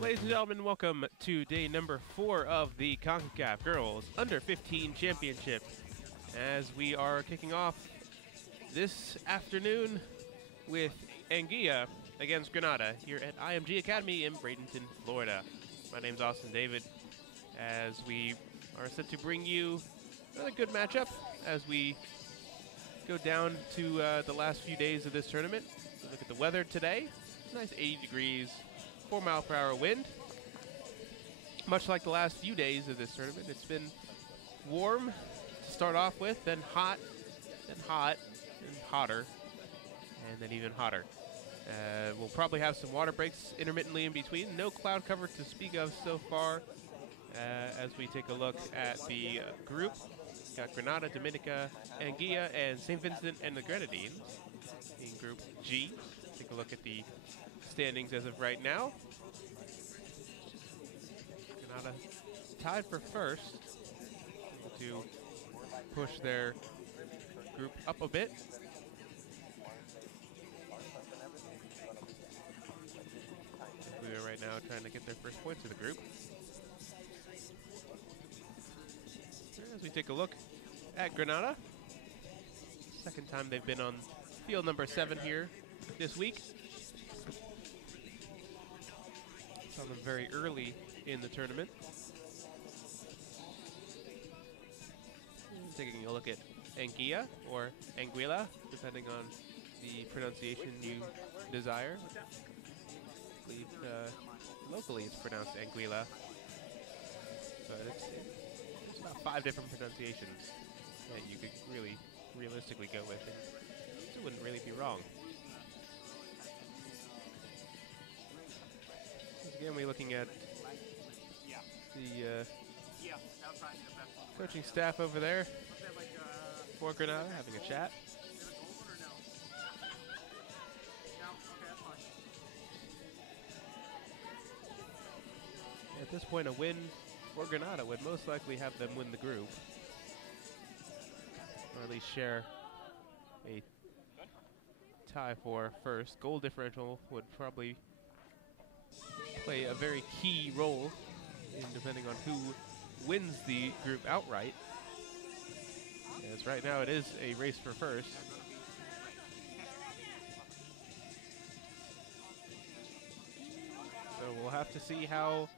Ladies and gentlemen, welcome to day number 4 of the Concacaf Girls Under-15 Championship. As we are kicking off this afternoon with Anguilla against Grenada here at IMG Academy in Bradenton, Florida. My name's Austin David, as we are set to bring you another good matchup as we go down to the last few days of this tournament. Look at the weather today. Nice 80 degrees, 4-mile-per-hour wind. Much like the last few days of this tournament, it's been warm to start off with, then hot, then hot, and hotter, and then even hotter. We'll probably have some water breaks intermittently in between. No cloud cover to speak of so far. As we take a look at the group, got Grenada, Dominica, Anguilla, and St. Vincent and the Grenadines in Group G. Take a look at the standings as of right now. Grenada tied for first, to push their group up a bit. We are right now trying to get their first points of the group. As we take a look at Grenada, second time they've been on field number 7 here this week. Saw them very early in the tournament. Taking a look at Anguilla or Anguilla, depending on the pronunciation you desire. I believe locally it's pronounced Anguilla, but it's about 5 different pronunciations that you could really realistically go with, and it wouldn't really be wrong. Once again, we're looking at the coaching staff over there for Grenada having a chat. At this point, a win for Grenada would most likely have them win the group, or at least share a tie for first. Goal differential would probably play a very key role in depending on who wins the group outright. As right now it is a race for first. So we'll have to see how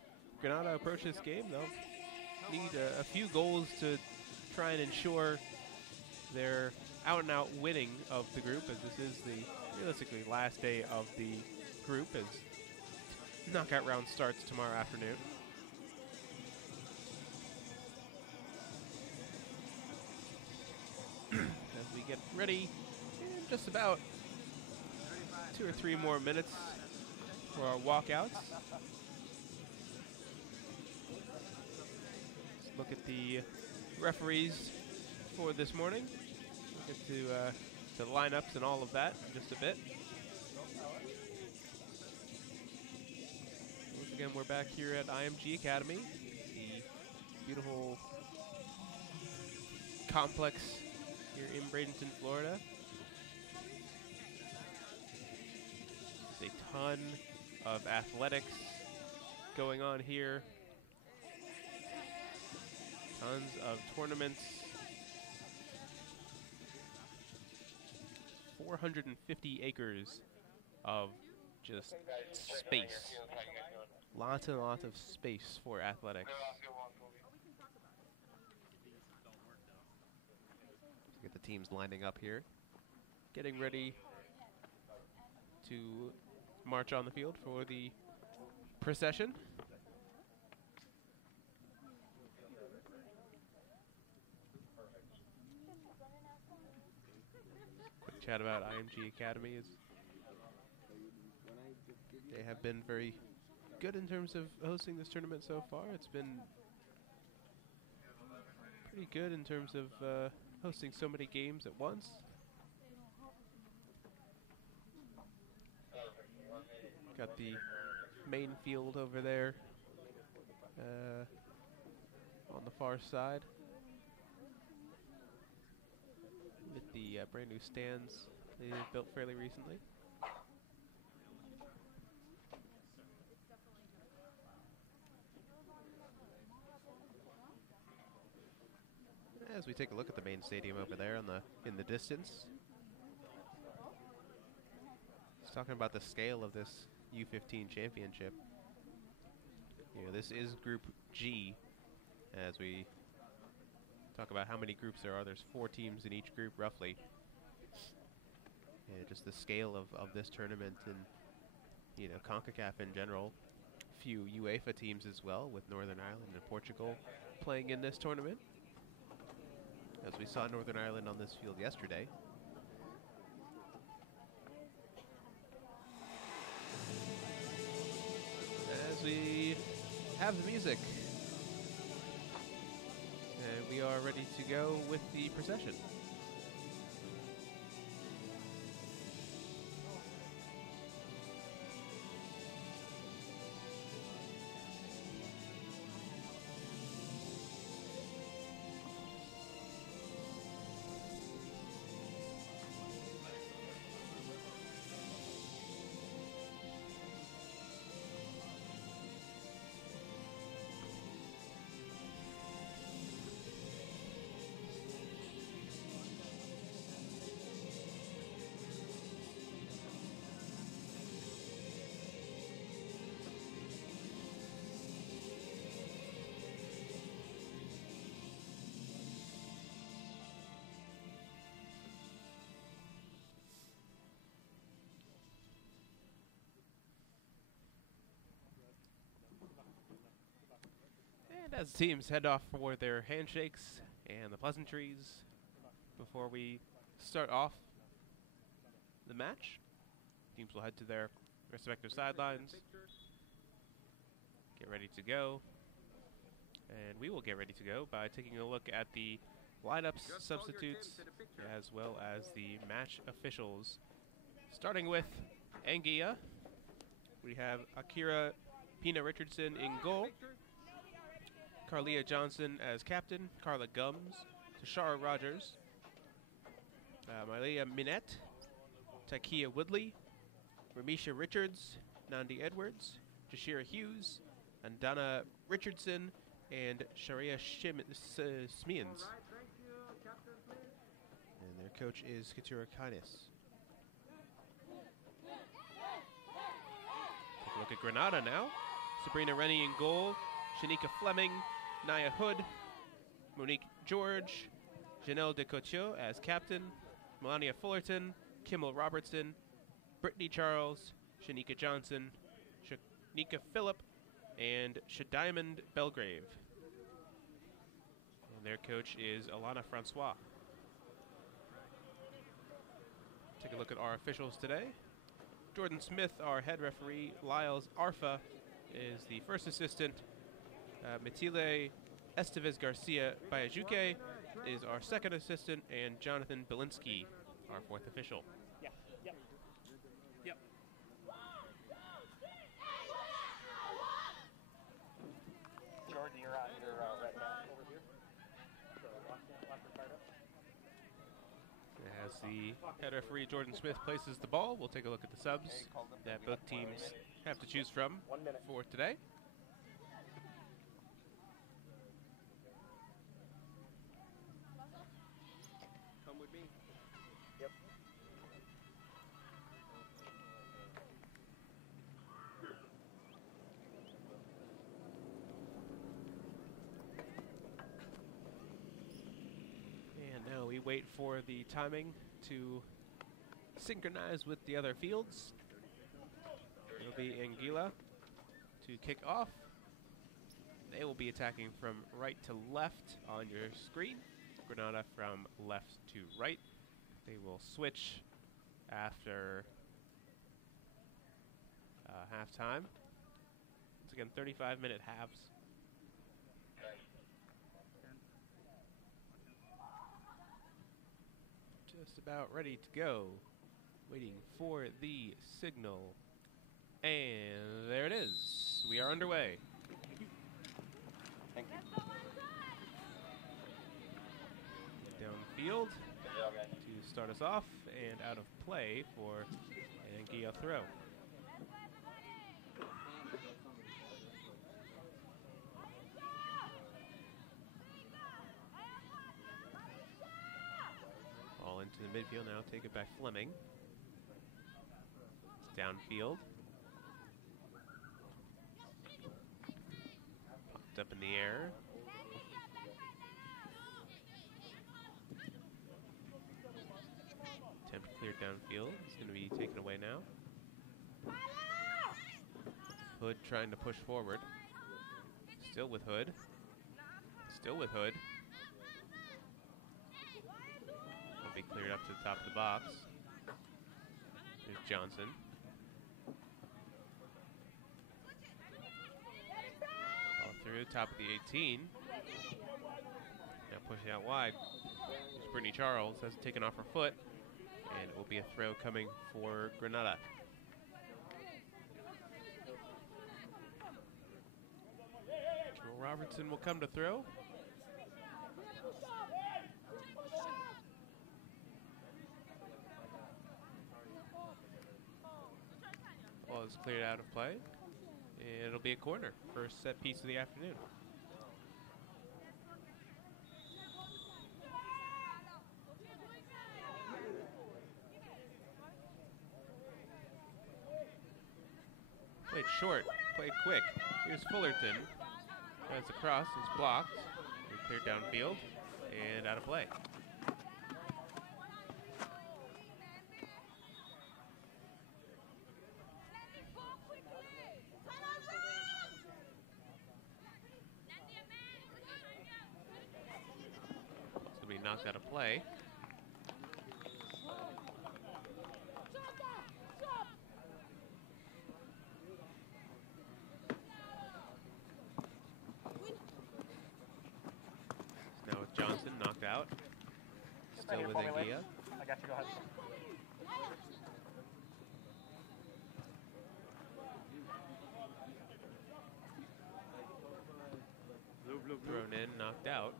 Grenada approach this game. They'll need a few goals to try and ensure their out-and-out winning of the group, as this is the realistically last day of the group, as knockout round starts tomorrow afternoon. As we get ready in just about 2 or 3 more minutes for our walkouts. Let's look at the referees for this morning. We'll get to the lineups and all of that in just a bit. Once again, we're back here at IMG Academy, the beautiful complex here in Bradenton, Florida. There's a ton of athletics going on here. Tons of tournaments. 450 acres of just space. Lots and lots of space for athletics. Get the teams lining up here, getting ready to march on the field for the procession. Quick chat about IMG Academy is they have been very good in terms of hosting this tournament so far. It's been pretty good in terms of hosting so many games at once. Got the main field over there on the far side with the brand new stands they built fairly recently. as we take a look at the main stadium over there in the distance. Just talking about the scale of this U15 championship. You know, this is Group G, as we talk about how many groups there are. There's 4 teams in each group, roughly. Yeah, just the scale of this tournament, and you know, Concacaf in general. Few UEFA teams as well, with Northern Ireland and Portugal playing in this tournament, as we saw Northern Ireland on this field yesterday. As we have the music, and we are ready to go with the procession. And as teams head off for their handshakes and the pleasantries before we start off the match, teams will head to their respective sidelines, get ready to go, and we will get ready to go by taking a look at the lineups, substitutes, as well as the match officials. Starting with Anguilla, we have Akira Pina Richardson in goal, Carlia Johnson as captain, Carla Gums, Tashara Rogers, Malia Minette, Takia Woodley, Ramisha Richards, Nandi Edwards, Jashira Hughes, Andana Richardson, and Sharia Smeans. And their coach is Katura Kainis. Take a look at Grenada now. Sabrina Rennie in goal, Shanika Fleming, Naya Hood, Monique George, Janelle DeCoteau as captain, Melania Fullerton, Kimmel Robertson, Brittany Charles, Shanika Johnson, Shanika Phillip, and Shadiamond Belgrave. And their coach is Alana Francois. Take a look at our officials today. Jordan Smith, our head referee. Lyles Arfa is the first assistant. Matile Estevez Garcia Bayajuke is our second assistant, and Jonathan Belinsky, our fourth official. Yep. Jordan, you're on your red hat over here. So lock your card up. As the head referee Jordan Smith places the ball, we'll take a look at the subs that both teams have to choose from for today. Come with me. Yep. And now we wait for the timing to synchronize with the other fields. It'll be Anguilla to kick off. They will be attacking from right to left on your screen. Grenada from left to right. They will switch after halftime. Once again, 35-minute halves. Just about ready to go. Waiting for the signal. And there it is. We are underway. Thank you. Downfield to start us off, and out of play for an Anguilla throw. the midfield now, taken by Fleming. Downfield. Popped up in the air. Attempt clear downfield. It's going to be taken away now. Hood trying to push forward. Still with Hood. Still with Hood. Will be cleared up to the top of the box. There's Johnson. Ball through, top of the 18. Now pushing out wide. There's Brittany Charles, has taken off her foot. And it will be a throw coming for Grenada. Joel Robertson will come to throw. Ball is cleared out of play. And it'll be a corner. First set piece of the afternoon. Played short, played quick. Here's Fullerton. As the cross is blocked. Cleared downfield and out of play. It's going to be knocked out of play. Johnson knocked out. Still with Anguilla. I got you, go ahead. Thrown in, knocked out.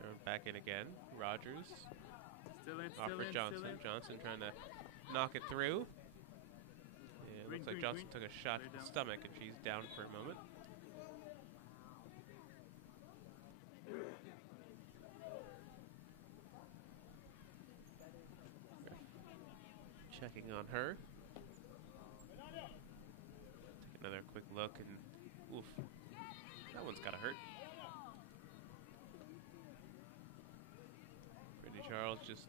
Thrown back in again. Rogers. Off for Johnson. Johnson trying to knock it through. Yeah, it looks like Johnson took a shot to the stomach and she's down for a moment. Checking on her. Take another quick look and oof. That one's gotta hurt. Brittany Charles just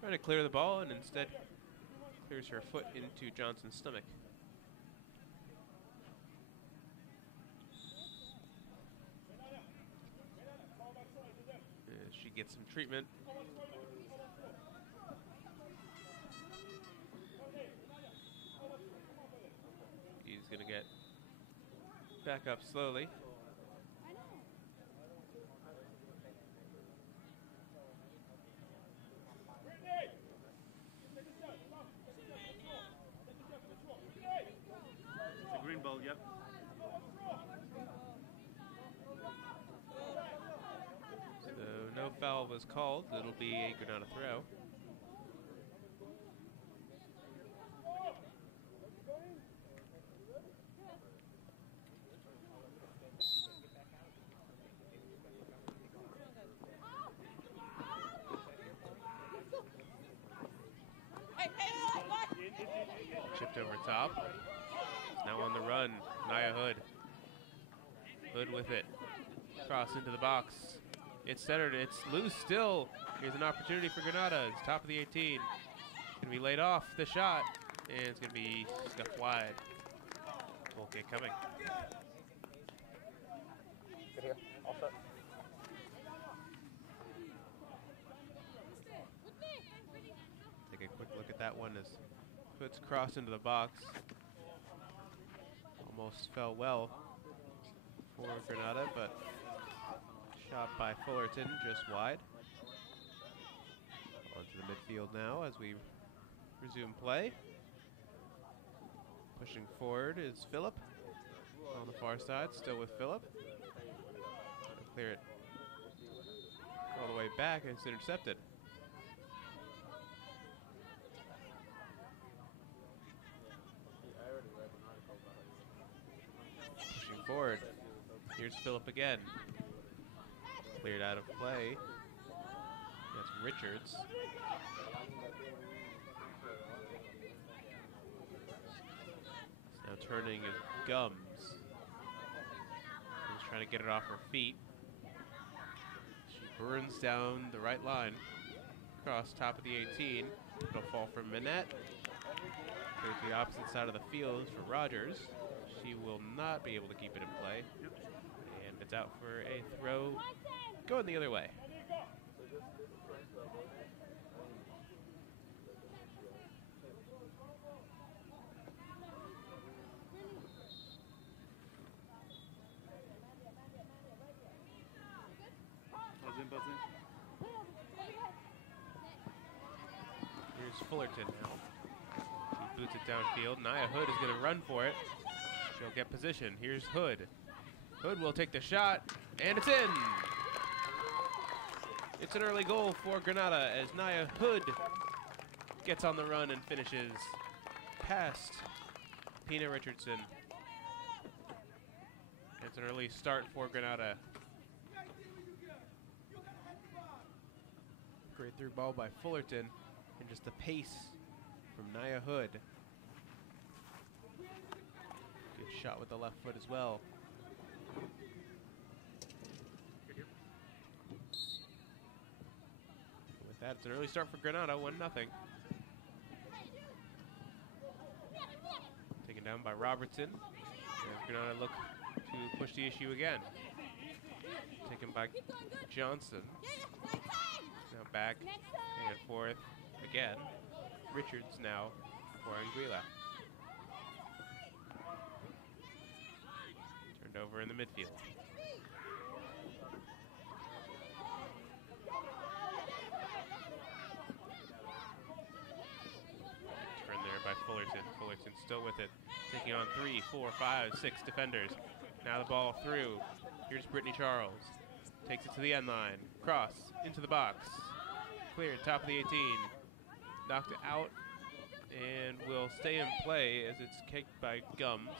trying to clear the ball and instead clears her foot into Johnson's stomach. As she gets some treatment. He's going to get back up slowly. Yep. So no foul was called. It'll be a Grenada throw. Chipped over top. Now on the run, Nia Hood. Hood with it. Cross into the box. It's centered, it's loose still. Here's an opportunity for Grenada. It's top of the 18. Gonna be laid off the shot. And it's gonna be scuffed wide. Goal kick coming. Good here. All set. Take a quick look at that one as Hood's cross into the box. Almost fell well for Grenada, but shot by Fullerton just wide. Onto the midfield now as we resume play. Pushing forward is Phillip on the far side, still with Phillip. Clear it all the way back, and it's intercepted. board. Here's Phillip again. Cleared out of play. That's Richards. Now turning is Gums. He's trying to get it off her feet. She burns down the right line. Across top of the 18. It'll fall for Minette. Goes to the opposite side of the field for Rogers. She will not be able to keep it in play. And it's out for a throw going the other way. Here's Fullerton now. She boots it downfield. Nia Hood is going to run for it. She'll get position. Here's Hood. Hood will take the shot, and it's in! It's an early goal for Grenada as Nia Hood gets on the run and finishes past Pina Richardson. It's an early start for Grenada. Great through ball by Fullerton, and just the pace from Nia Hood. Good shot with the left foot as well. With that, it's an early start for Grenada, 1-0. Taken down by Robertson. As Grenada look to push the issue again. Taken by Johnson. Now back and forth again. Richards now for Anguilla. Turned over in the midfield. Turn there by Fullerton. Fullerton still with it. Taking on 3, 4, 5, 6 defenders. Now the ball through. Here's Brittany Charles. Takes it to the end line. Cross into the box. Cleared top of the 18. Knocked out and will stay in play as it's kicked by Gums.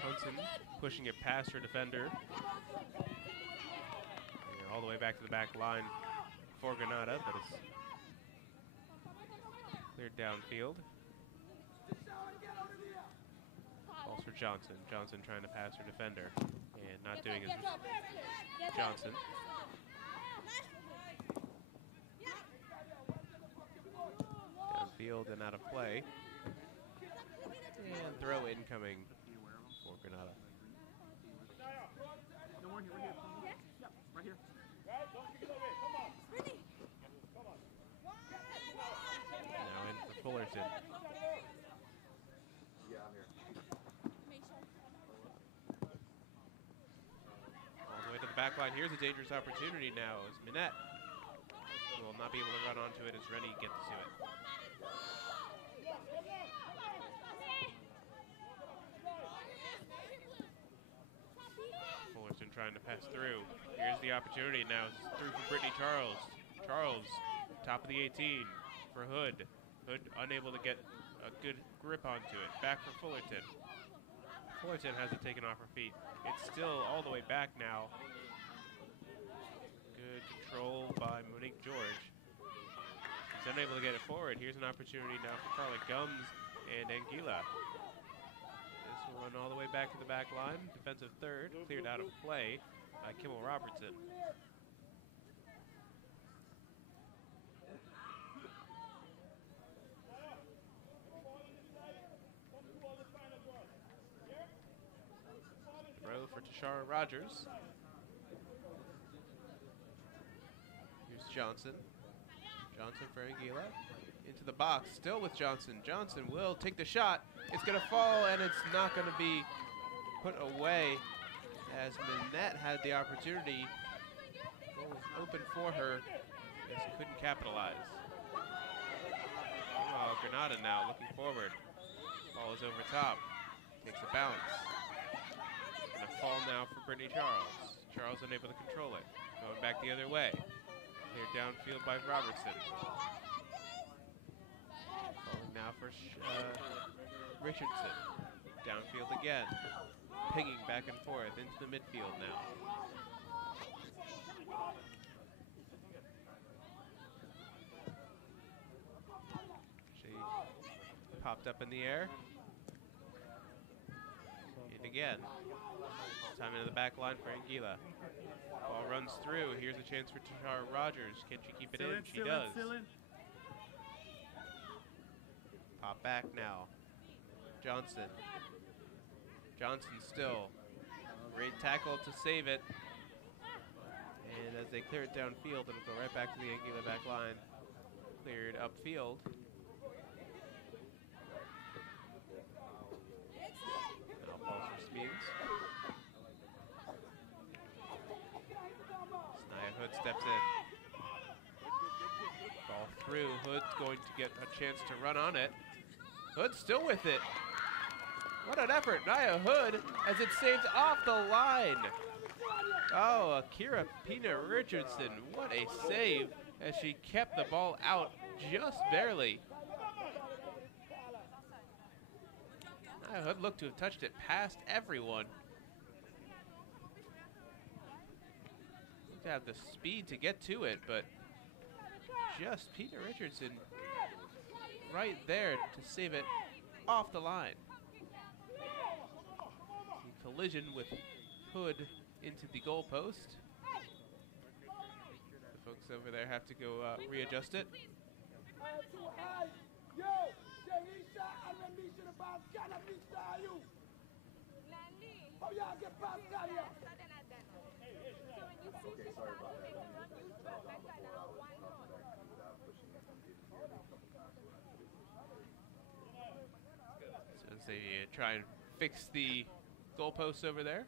Johnson pushing it past her defender. And all the way back to the back line for Grenada, but it's cleared downfield. Balls for Johnson. Johnson trying to pass her defender and not doing his Johnson. Downfield and out of play. And throw incoming for Grenada. Right here. Now in for Fullerton. All the way to the back line. Here's a dangerous opportunity now as Minette will not be able to run onto it as Rennie gets to it. Fullerton trying to pass through. Here's the opportunity now. It's through for Brittany Charles. Charles, top of the 18 for Hood. Hood unable to get a good grip onto it. Back for Fullerton. Fullerton has it taken off her feet. It's still all the way back now. Good control by Monique George. She's unable to get it forward. Here's an opportunity now for Carla Gums and Anguilla. This one all the way back to the back line. Defensive third, cleared out of play by Kimmel Robertson. Throw for Tashara Rogers. Here's Johnson. Johnson for Anguilla. Into the box, still with Johnson. Johnson will take the shot. It's going to fall, and it's not going to be put away as Minette had the opportunity. Goal was open for her, just couldn't capitalize. Oh, Grenada now looking forward. Ball is over top. Takes a bounce. And a fall now for Brittany Charles. Charles unable to control it. Going back the other way. Cleared downfield by Robertson. Falling now for Richardson. Downfield again. Pinging back and forth into the midfield now. She popped up in the air. And again. This time into the back line for Anguilla. Ball runs through. Here's a chance for Tashara Rogers. Can she keep it in? She does. Pop back now. Johnson. Johnson still. Great tackle to save it. And as they clear it downfield, it'll go right back to the Anguilla back line. Cleared upfield. Now balls for Smeens. Snaya Hood steps in. Ball through. Hood's going to get a chance to run on it. Hood still with it. What an effort, Naya Hood, as it saves off the line. Oh, Akira Pina Richardson, what a save as she kept the ball out just barely. Naya Hood looked to have touched it past everyone. Looked to have the speed to get to it, but just Pina Richardson right there to save it off the line. The collision with Hood into the goalpost. The folks over there have to go readjust it. So as they try and fix the goalposts over there.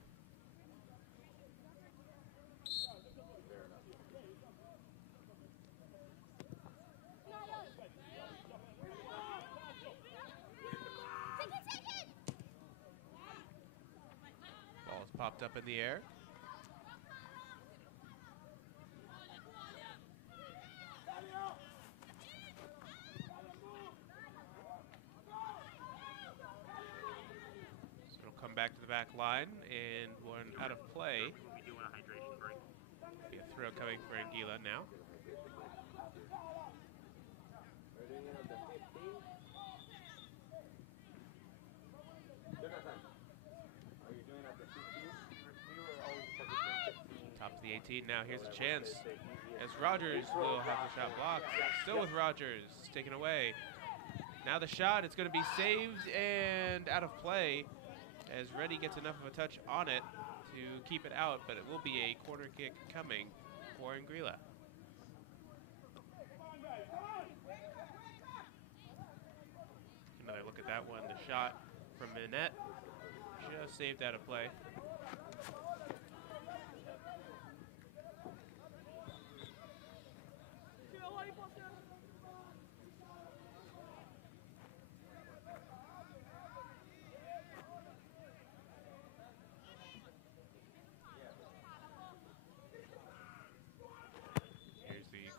Ball's popped up in the air. Back to the back line, and one out of play. Be a throw coming for Anguilla now. Top of the 18 now. Here's a chance as Rogers will have the shot blocked. Still with Rogers, taken away. Now the shot, it's going to be saved and out of play, as Reddy gets enough of a touch on it to keep it out, but it will be a corner kick coming for Anguilla. Another look at that one. The shot from Minette just saved out of play.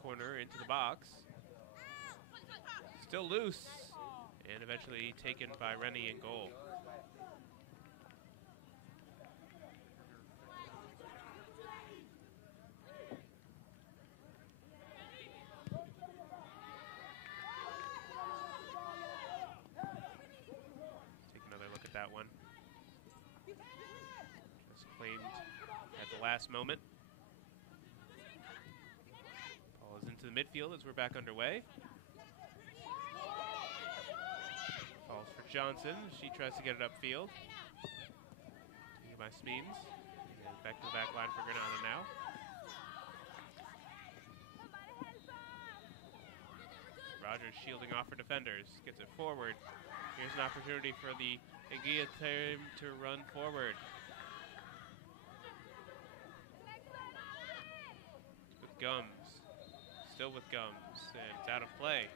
Corner into the box. Still loose, and eventually taken by Rennie in goal. Take another look at that one. Just claimed at the last moment. Into the midfield as we're back underway. Falls for Johnson. She tries to get it upfield. Taken by Smeens. And back to the back line for Grenada now. Rogers shielding off for defenders. Gets it forward. Here's an opportunity for the Anguilla team to run forward. With Gums. Still with Gums, and it's out of play.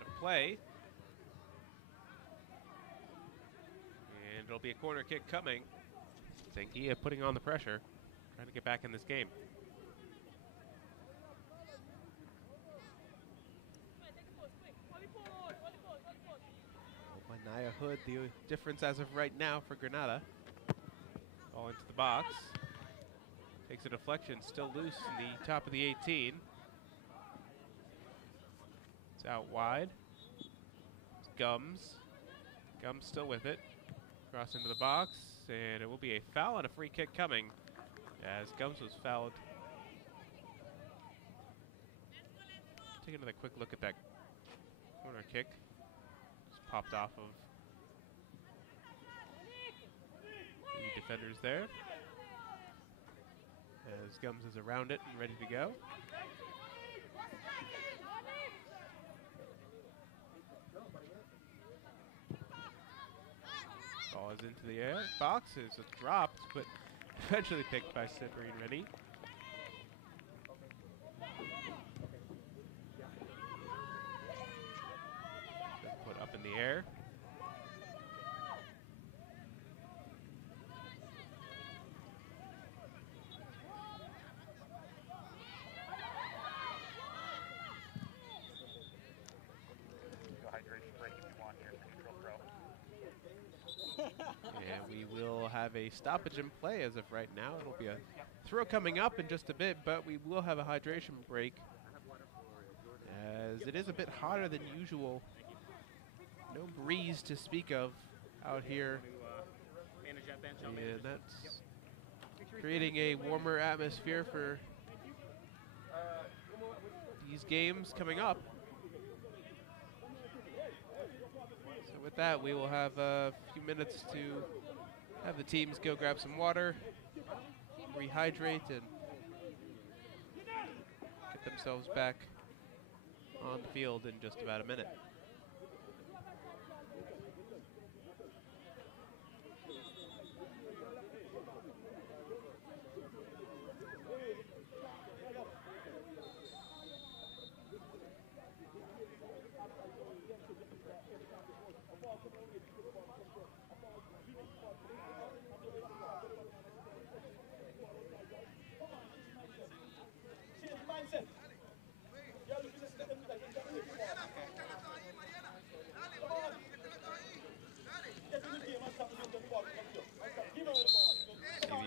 out of play. And it'll be a corner kick coming. Anguilla putting on the pressure, trying to get back in this game. By Naya Hood, the difference as of right now for Grenada. Ball into the box. Takes a deflection, still loose in the top of the 18. It's out wide. It's Gums. Gums still with it. Cross into the box, and it will be a foul and a free kick coming as Gums was fouled. Take another quick look at that corner kick. Just popped off of the defenders there. As Gums is around it and ready to go. Ball is into the air. Box is dropped, but eventually picked by Severine Rennie. Put up in the air. And we will have a stoppage in play as of right now. It'll be a throw coming up in just a bit, but we will have a hydration break as it is a bit hotter than usual. No breeze to speak of out here. And that's creating a warmer atmosphere for these games coming up. With that, we will have a few minutes to have the teams go grab some water, rehydrate, and get themselves back on the field in just about a minute.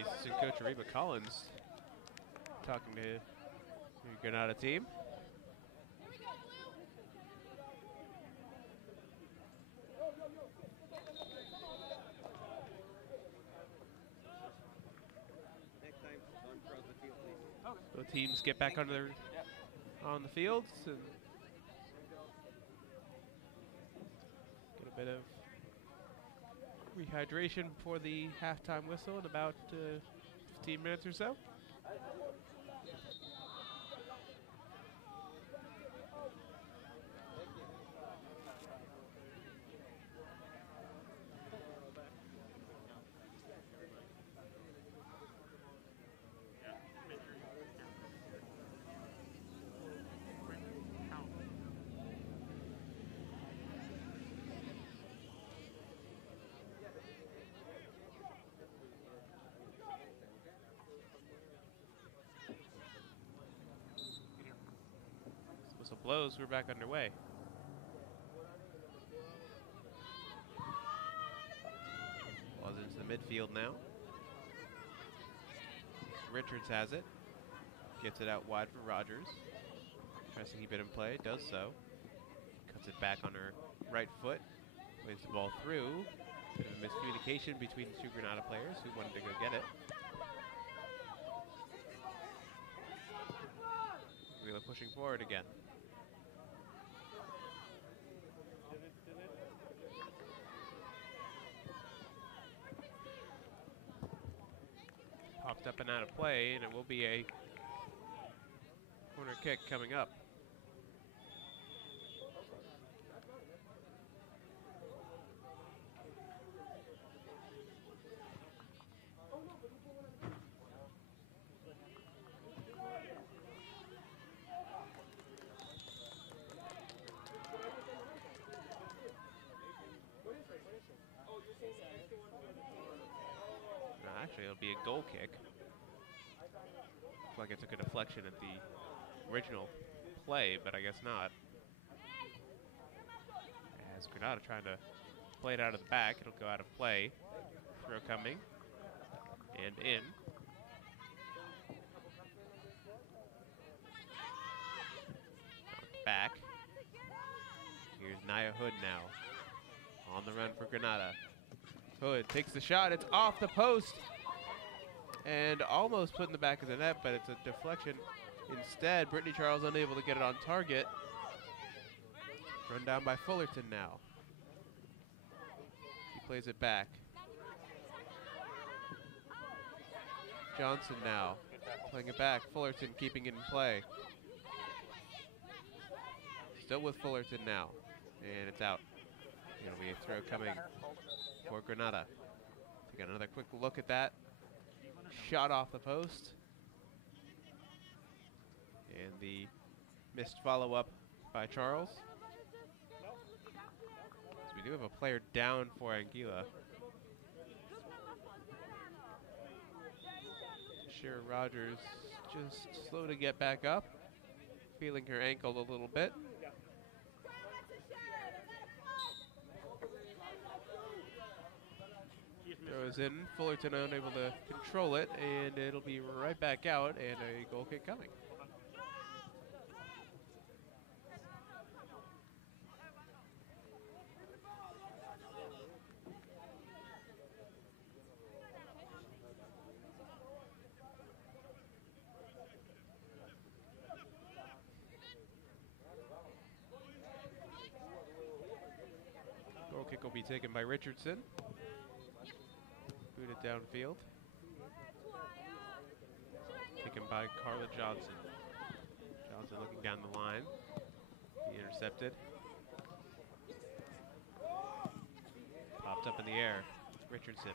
Assistant coach Reba Collins talking to the Grenada team. So teams get back on the fields and get a bit of rehydration before the halftime whistle in about 15 minutes or so. Whistle blows, we're back underway. Ball's into the midfield now. Richards has it. Gets it out wide for Rogers. Tries to keep it in play, does so. Cuts it back on her right foot. Plays the ball through. Bit of a miscommunication between the two Grenada players who wanted to go get it. Wheeler pushing forward again. Popped up and out of play, and it will be a corner kick coming up. But it'll be a goal kick. Looks like it took a deflection at the original play, but I guess not. As Grenada trying to play it out of the back, it'll go out of play. Throw coming. And in. Back. Here's Naya Hood now. On the run for Grenada. Hood takes the shot. It's off the post. And almost put in the back of the net, but it's a deflection. Instead, Brittany Charles unable to get it on target. Run down by Fullerton now. She plays it back. Johnson now. Playing it back. Fullerton keeping it in play. Still with Fullerton now. And it's out. It'll be a throw coming for Grenada. We got another quick look at that. Shot off the post. And the missed follow-up by Charles. So we do have a player down for Anguilla. Shira Rogers just slow to get back up. Feeling her ankle a little bit. Throws in, Fullerton unable to control it, and it'll be right back out, and a goal kick coming. Goal kick will be taken by Richardson. Booted downfield. Taken by Carla Johnson. Johnson looking down the line. He intercepted. Popped up in the air. Richardson.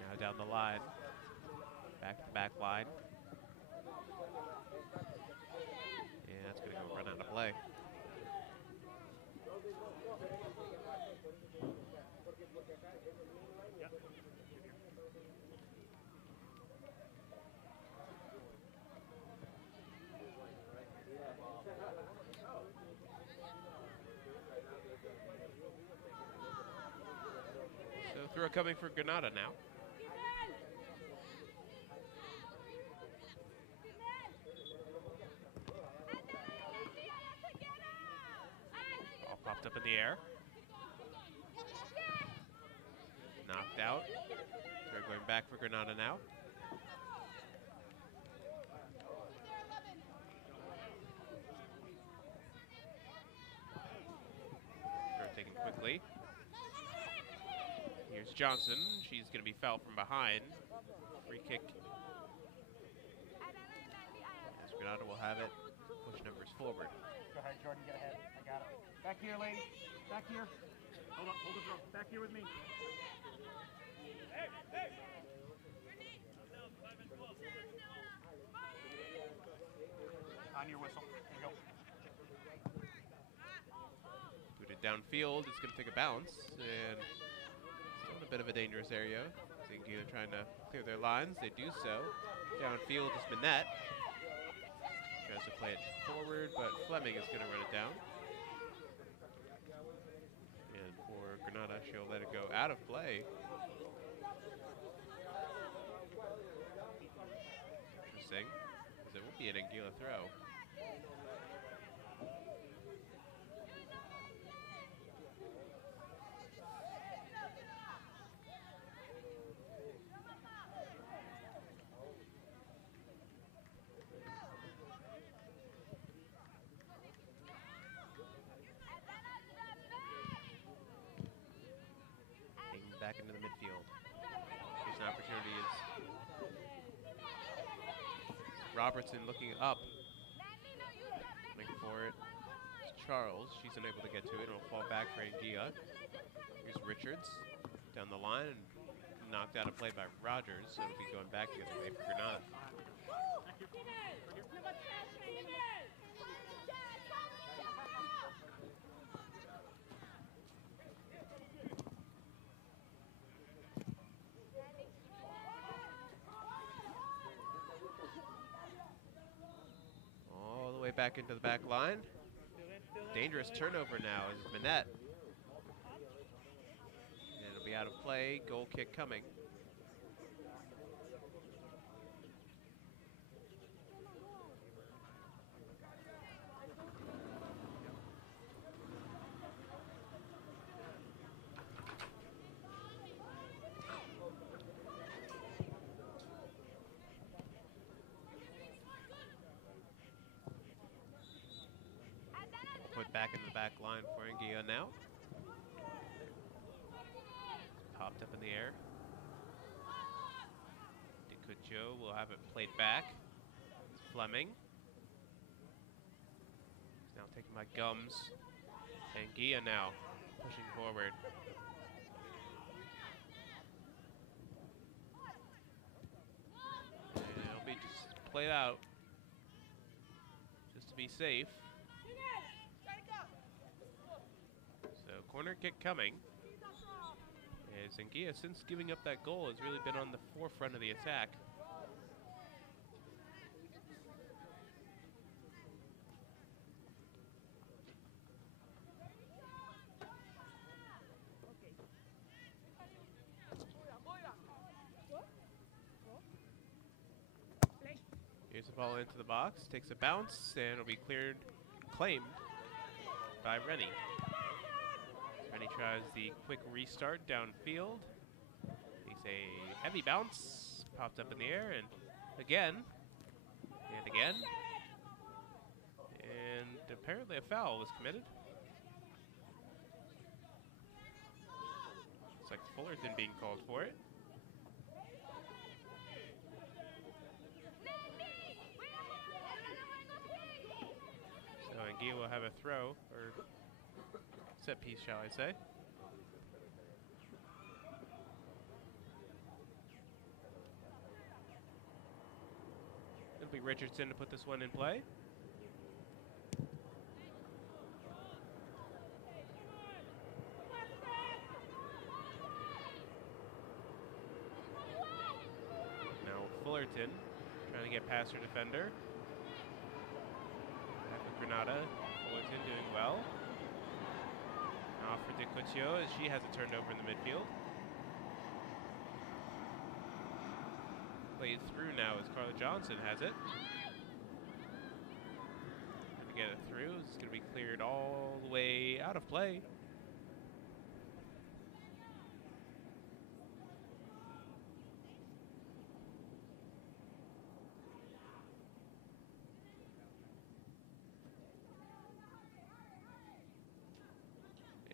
Now down the line. Back to back line. And that's going to go run out of play. So throw coming for Grenada now. Ball popped up in the air. Knocked out. They're going back for Grenada now. They're taken quickly. Here's Johnson. She's going to be fouled from behind. Free kick. As Grenada will have it. Push numbers forward. Go ahead, Jordan, get ahead. I got it. Back here, lady. Back here. Hold up, hold it. Back here with me. On your whistle. There you go. Put it downfield. It's going to take a bounce. And still in a bit of a dangerous area. Anguilla trying to clear their lines. They do so. Downfield is Minette. Tries to play it forward, but Fleming is going to run it down. And for Grenada, she'll let it go out of play. Interesting, because it will be an Anguilla throw. Back into the midfield. Here's an opportunity. Robertson looking up. Looking for it. It's Charles. She's unable to get to it. It'll fall back for Anguilla. Here's Richards down the line and knocked out of play by Rogers. So it'll be going back the other way for Grenada. it back into the back line. Dangerous turnover now is Manette. And it'll be out of play. Goal kick coming. Put back into the back line for Anguilla now. Popped up in the air. DeCuccio will have it played back. Fleming. He's now taken by Gums. Anguilla now pushing forward. And it'll be just played out just to be safe. Corner kick coming. As Anguilla, since giving up that goal, has really been on the forefront of the attack. Here's the ball into the box, takes a bounce, and it'll be cleared, claimed by Rennie. Rennie tries the quick restart downfield. Takes a heavy bounce, popped up in the air, and again, and again. And apparently a foul was committed. Looks like Fullerton being called for it. So Anguilla will have a throw, or set piece, shall I say. It'll be Richardson to put this one in play. Now Fullerton trying to get past her defender. Back with Grenada. Fullerton doing well. Now for DeCuccio as she has it turned over in the midfield. Played through now as Carla Johnson has it. Trying to get it through. It's going to be cleared all the way out of play.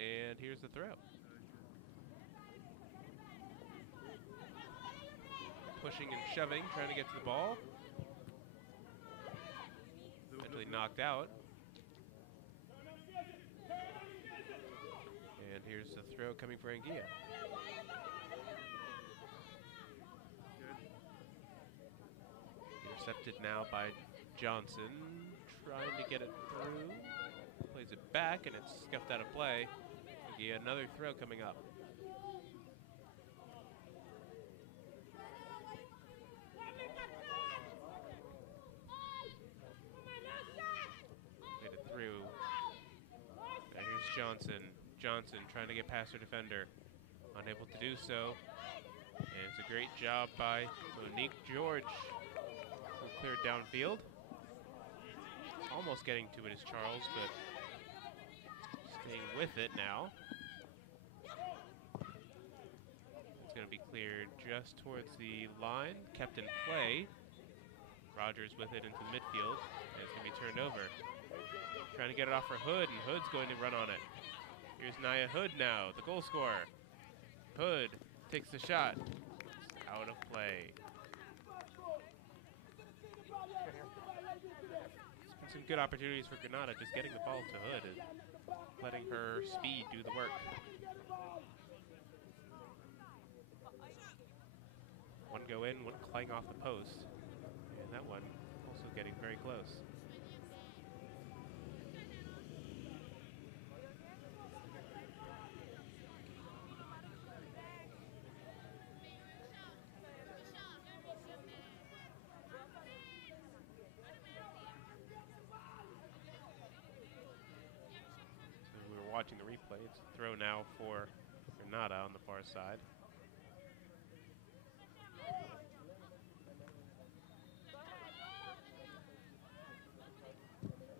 And here's the throw. Pushing and shoving, trying to get to the ball. Eventually knocked out. And here's the throw coming for Anguilla. Intercepted now by Johnson, trying to get it through. Plays it back and it's scuffed out of play. Anguilla, another throw coming up. Played it through. And here's Johnson. Johnson trying to get past her defender. Unable to do so. And it's a great job by Monique George, who cleared downfield. Almost getting to it is Charles, but staying with it now. It's going to be cleared just towards the line, kept in play. Rogers with it into the midfield, and it's going to be turned over. Trying to get it off for Hood, and Hood's going to run on it. Here's Nia Hood now, the goal scorer. Hood takes the shot. Out of play. Some good opportunities for Grenada, just getting the ball to Hood and letting her speed do the work. One go in, one clang off the post. And that one also getting very close. watching the replay. It's a throw now for Grenada on the far side.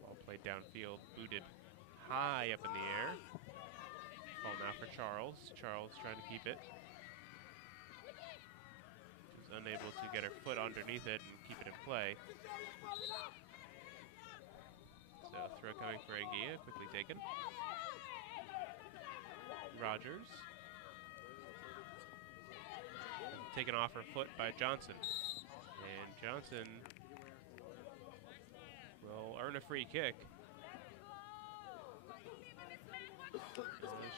Ball played downfield, booted high up in the air. Ball now for Charles. Charles trying to keep it. She's unable to get her foot underneath it and keep it in play. So throw coming for Anguilla, quickly taken. Rogers. Taken off her foot by Johnson. And Johnson will earn a free kick.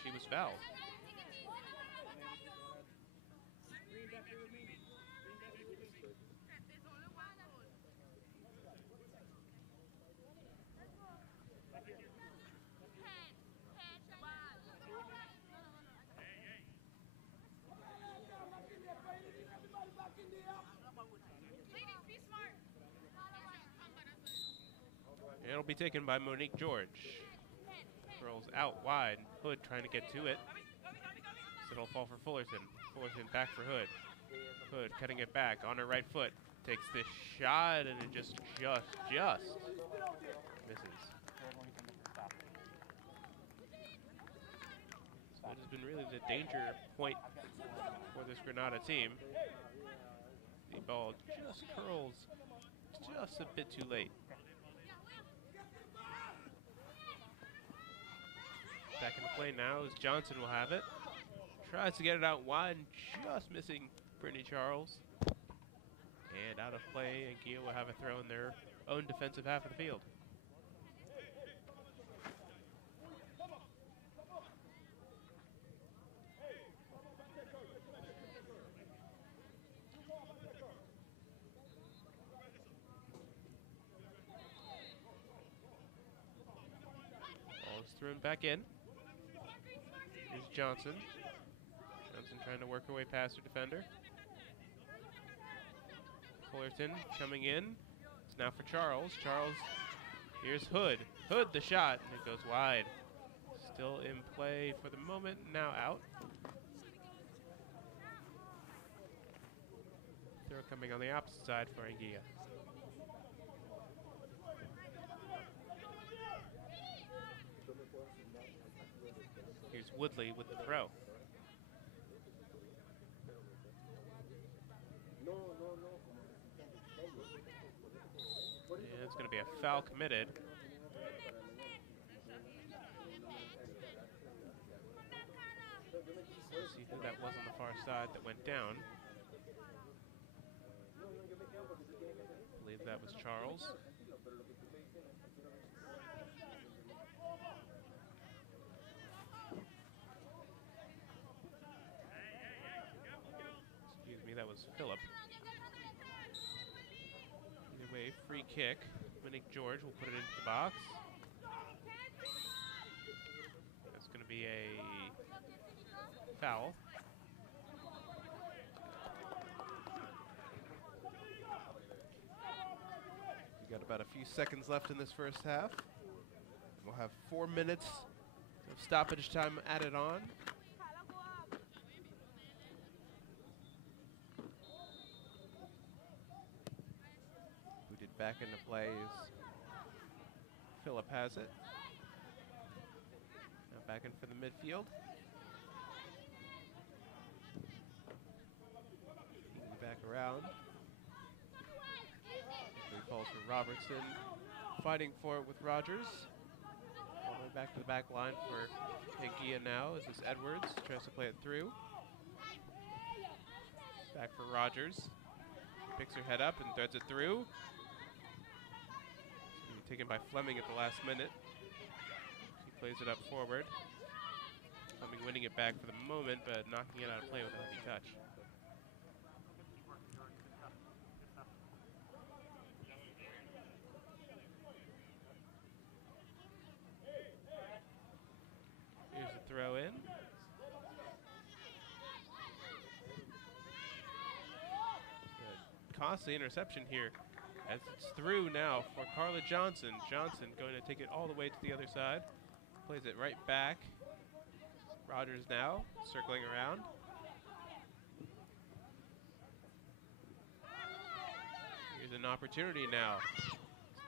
She was fouled. It'll be taken by Monique George. Rolls out wide. Hood trying to get to it. So it'll fall for Fullerton. Fullerton back for Hood. Hood cutting it back on her right foot. Takes this shot and it just misses. So it has been really the danger point for this Grenada team. The ball just curls just a bit too late. Back into play now as Johnson will have it. Tries to get it out wide and just missing Brittany Charles. And out of play, Anguilla will have a throw in their own defensive half of the field. Ball is thrown back in. Here's Johnson. Johnson trying to work her way past her defender. Fullerton coming in. It's now for Charles. Charles, here's Hood. Hood the shot, and it goes wide. Still in play for the moment, now out. Throw coming on the opposite side for Anguilla. Here's Woodley with the throw. And it's going to be a foul committed. Let's see who that was on the far side that went down. I believe that was Charles. That was Phillip. Either way, free kick. Monique George will put it into the box. That's going to be a foul. We got about a few seconds left in this first half. We'll have 4 minutes of stoppage time added on. Back into play as Phillip has it. Now back in for the midfield. Back around. Three falls for Robertson. Fighting for it with Rogers. All the way back to the back line for Anguilla now as this Edwards tries to play it through. Back for Rogers. Picks her head up and threads it through. Taken by Fleming at the last minute. She plays it up forward. Fleming winning it back for the moment, but knocking it out of play with a heavy touch. Here's the throw in. Costly interception here. As it's through now for Carla Johnson. Johnson going to take it all the way to the other side. plays it right back. Rogers now circling around. Here's an opportunity now.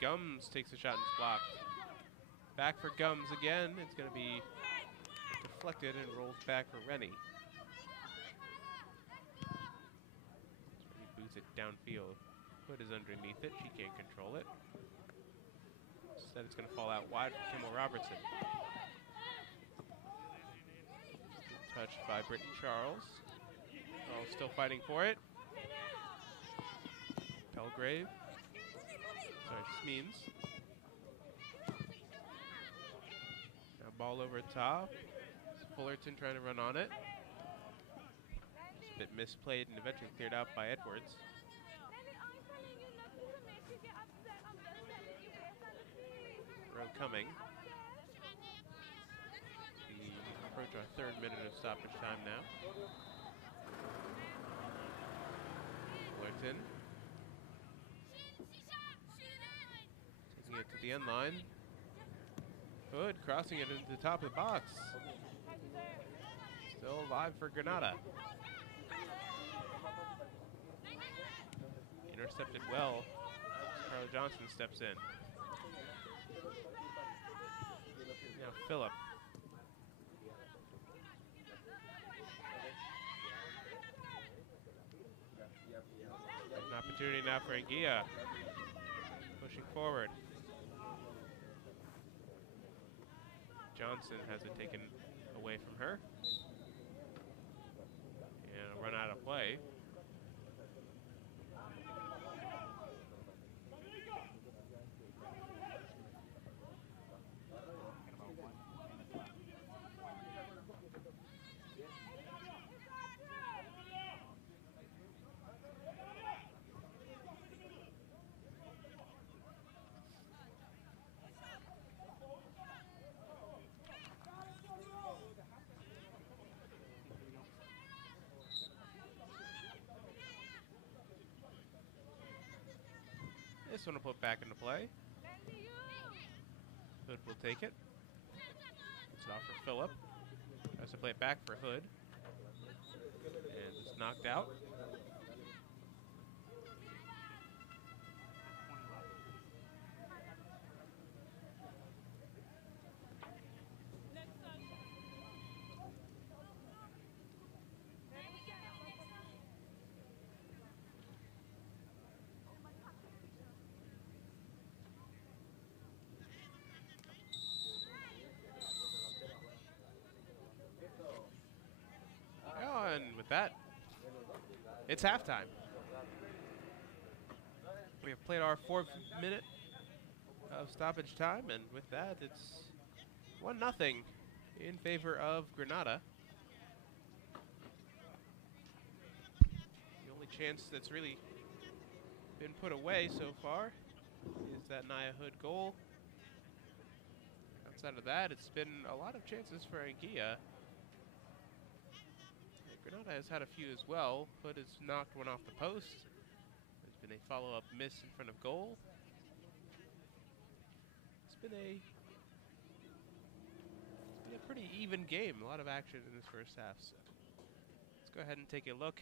Gums takes a shot and it's blocked. Back for Gums again. It's going to be deflected and rolls back for Rennie. He boots it downfield. Hood is underneath it. She can't control it. Instead, it's going to fall out wide for Kimmel Robertson. Touched by Brittany Charles. Charles still fighting for it. Pelgrave. Sorry, Smeens. Now ball over top. Fullerton trying to run on it. It's a bit misplayed and eventually cleared out by Edwards. Row coming. We approach our third minute of stoppage time now. Fullerton. Taking it to the end line. Hood crossing it into the top of the box. Still alive for Grenada. Intercepted well. Carla Johnson steps in. Now Phillip. An opportunity now for Anguilla. Pushing forward. Johnson has it taken away from her. And a run out of play. This one will put back into play. Hood will take it. It's off for Phillip. Has to play it back for Hood. And it's knocked out. And with that, it's halftime. We have played our 4th minute of stoppage time, and with that, it's 1-0 in favor of Grenada. The only chance that's really been put away so far is that Nia Hood goal. Outside of that, it's been a lot of chances for Anguilla. Grenada has had a few as well. Hood has knocked one off the post. There's been a follow-up miss in front of goal. It's been a pretty even game. A lot of action in this first half. So let's go ahead and take a look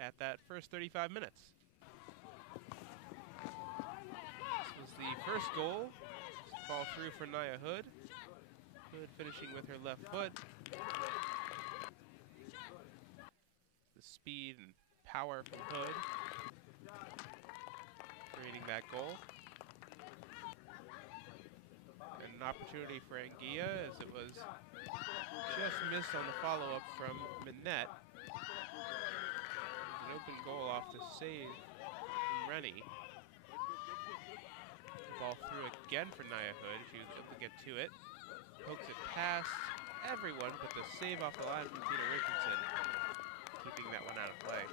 at that first 35 minutes. This was the first goal. Fall through for Nia Hood. Hood finishing with her left foot. Speed and power from Hood, creating that goal. And an opportunity for Anguilla as it was just missed on the follow-up from Minette. An open goal off the save from Rennie. The ball through again for Nia Hood. She was able to get to it. Pokes it past everyone, but the save off the line from Tina Richardson, keeping that one out of play.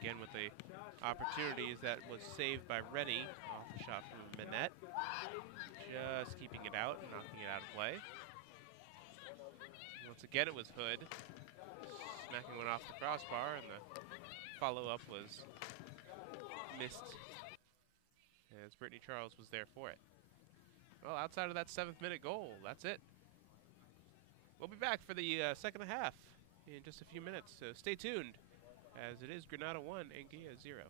Again with the opportunities that was saved by Rennie off the shot from Minette. Just keeping it out and knocking it out of play. Once again it was Hood smacking one off the crossbar, and the follow-up was missed as Brittany Charles was there for it. Well, outside of that 7th minute goal, that's it. We'll be back for the second half in just a few minutes, so stay tuned, as it is Grenada 1, Anguilla 0.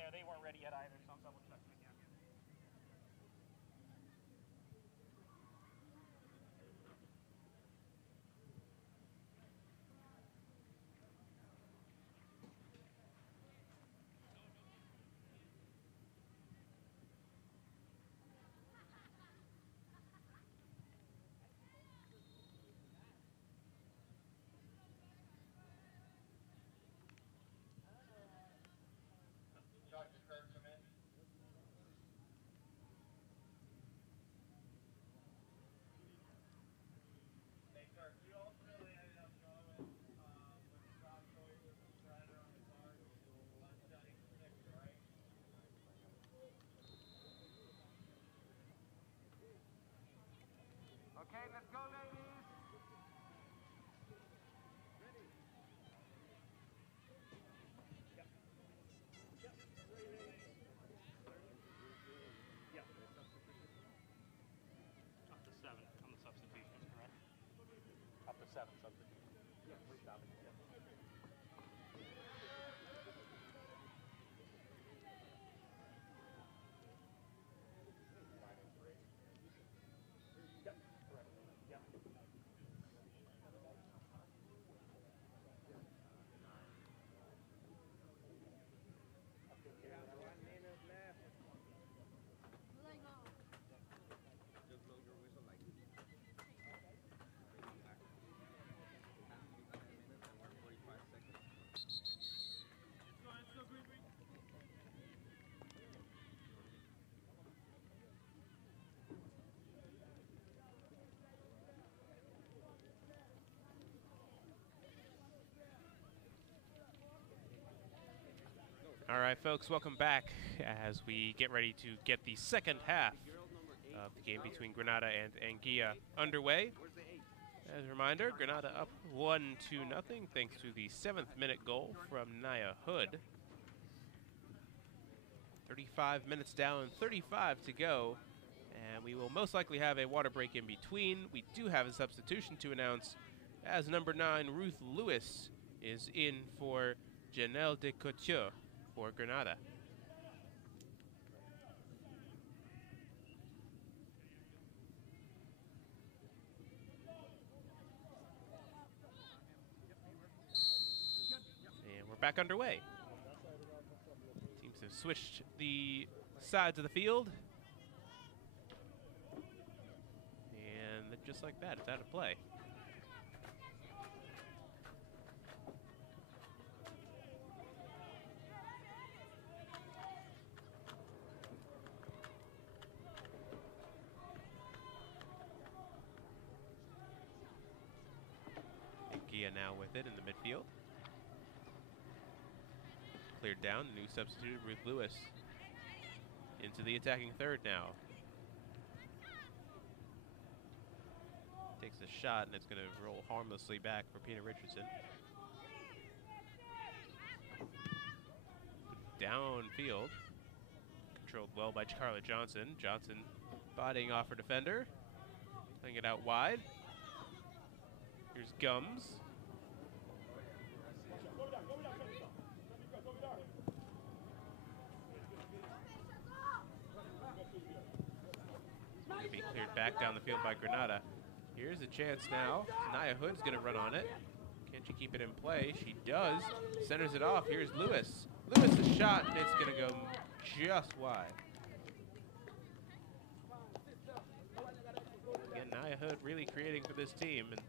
there. They weren't ready yet either, so I'm double checking again. Okay, let's go, ladies. Ready. Yep. Yep. Ready, ladies. Yep. Up to 7 on the substitution, correct? Up to 7 substitution. Yeah, please stop it. Yep. Yep. Correct. Yep. All right, folks, welcome back as we get ready to get the second half of the game between Grenada and Anguilla underway. As a reminder, Grenada up 1-0 thanks to the 7th minute goal from Naya Hood. 35 minutes down, 35 to go, and we will most likely have a water break in between. We do have a substitution to announce as number 9, Ruth Lewis, is in for Janelle de Couture for Grenada. And we're back underway. Teams have switched the sides of the field. And just like that, it's out of play. Anguilla now with it in the midfield. Cleared down, new substitute, Ruth Lewis. Into the attacking third now. Takes a shot, and it's going to roll harmlessly back for Peter Richardson. Downfield. Controlled well by Carla Johnson. Johnson bodying off her defender. Playing it out wide. Here's Gums. Going to be cleared back down the field by Grenada. Here's a chance now. Naya Hood's going to run on it. Can she keep it in play? She does. Centers it off. Here's Lewis. Lewis a shot, and it's going to go just wide. Again, Naya Hood really creating for this team, and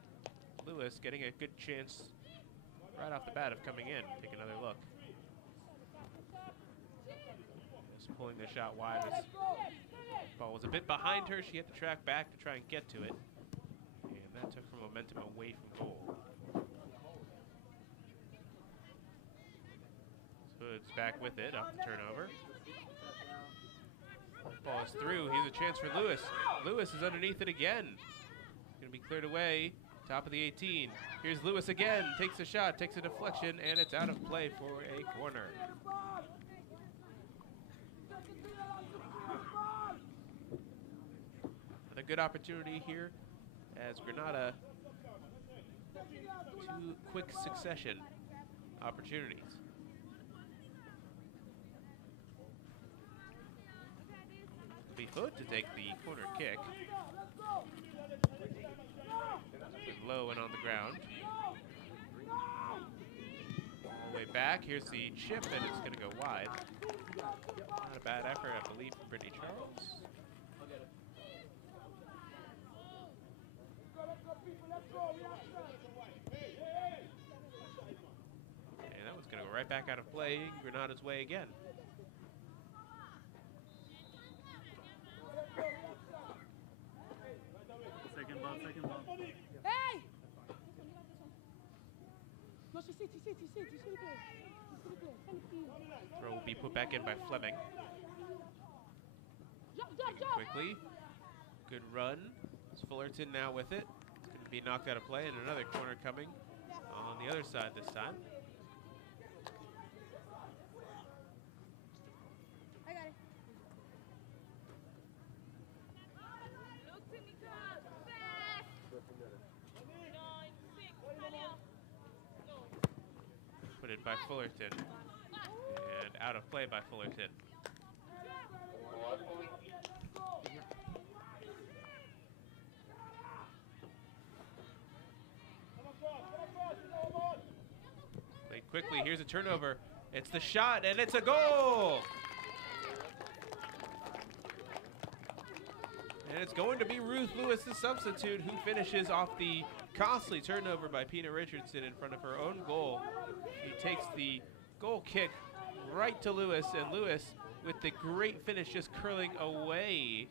Lewis getting a good chance right off the bat of coming in. Take another look. Just pulling the shot wide. This ball was a bit behind her. She had to track back to try and get to it. And that took her momentum away from goal. Hood's back with it, off the turnover. Ball is through. Here's a chance for Lewis. Lewis is underneath it again. Going to be cleared away. Top of the 18. Here's Lewis again. Takes a shot, takes a deflection, and it's out of play for a corner. Another good opportunity here as Grenada, 2 quick succession opportunities. be Hood to take the corner kick. Low and on the ground. All the way back. Here's the chip, and it's going to go wide. Not a bad effort, I believe, from Brittany Charles. And that was going to go right back out of play, Grenada's way again. Second ball. Hey! Throw will be put back in by Fleming. Quickly. Good run. It's Fullerton now with it. It's going to be knocked out of play, and another corner coming on the other side this time. I got it. Put in by Fullerton. And out of play by Fullerton. Played quickly. Here's a turnover. It's the shot, and it's a goal! And it's going to be Ruth Lewis, the substitute, who finishes off the costly turnover by Pina Richardson in front of her own goal. She takes the goal kick right to Lewis, and Lewis, with the great finish, just curling away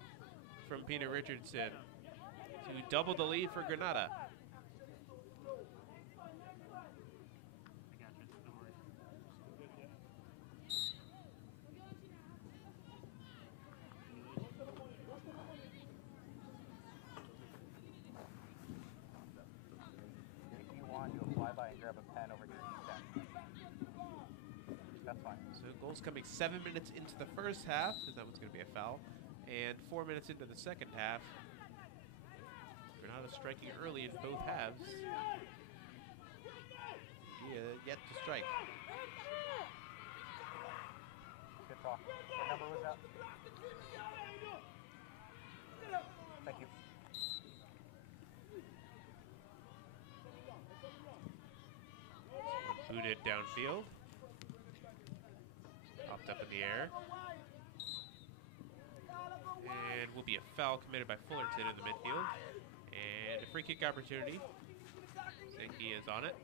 from Pina Richardson to double the lead for Grenada. So goals coming 7 minutes into the first half, and that one's going to be a foul, and 4 minutes into the second half. Grenada striking early in both halves. Yet to strike. Good talk. What number was that? Thank you. Booted downfield. Popped up in the air. And will be a foul committed by Fullerton in the midfield. And a free kick opportunity. Anguilla is on it.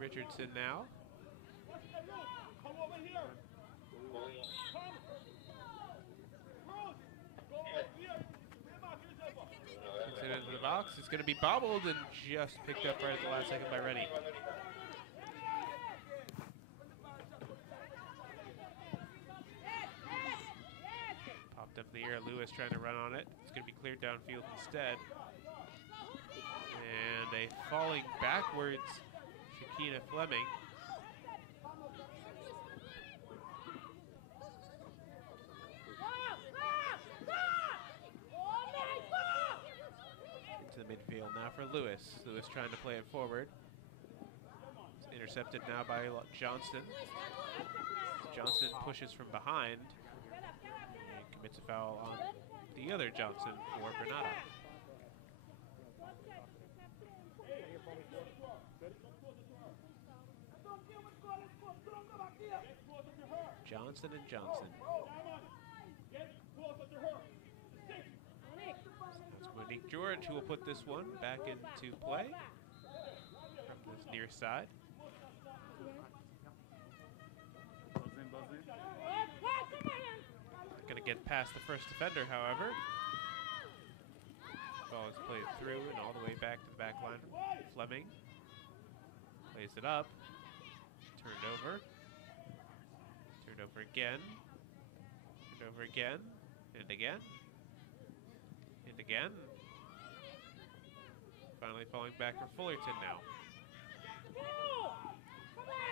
Richardson now. Gets it into the box. It's going to be bobbled and just picked up right at the last second by Rennie. Popped up in the air. Lewis trying to run on it. It's going to be cleared downfield instead. And a falling backwards Shakina Fleming. Into the midfield now for Lewis. Lewis trying to play it forward. It's intercepted now by Johnston. Johnston pushes from behind and commits a foul on the other Johnson for Grenada. Johnson and Johnson. That's Monique George who will put this one back into play from this near side. Not going to get past the first defender, however. Ball is played through and all the way back to the back line. Fleming plays it up. Turned over. Turned over again. Turned over again. And again. And again. Finally falling back for Fullerton now.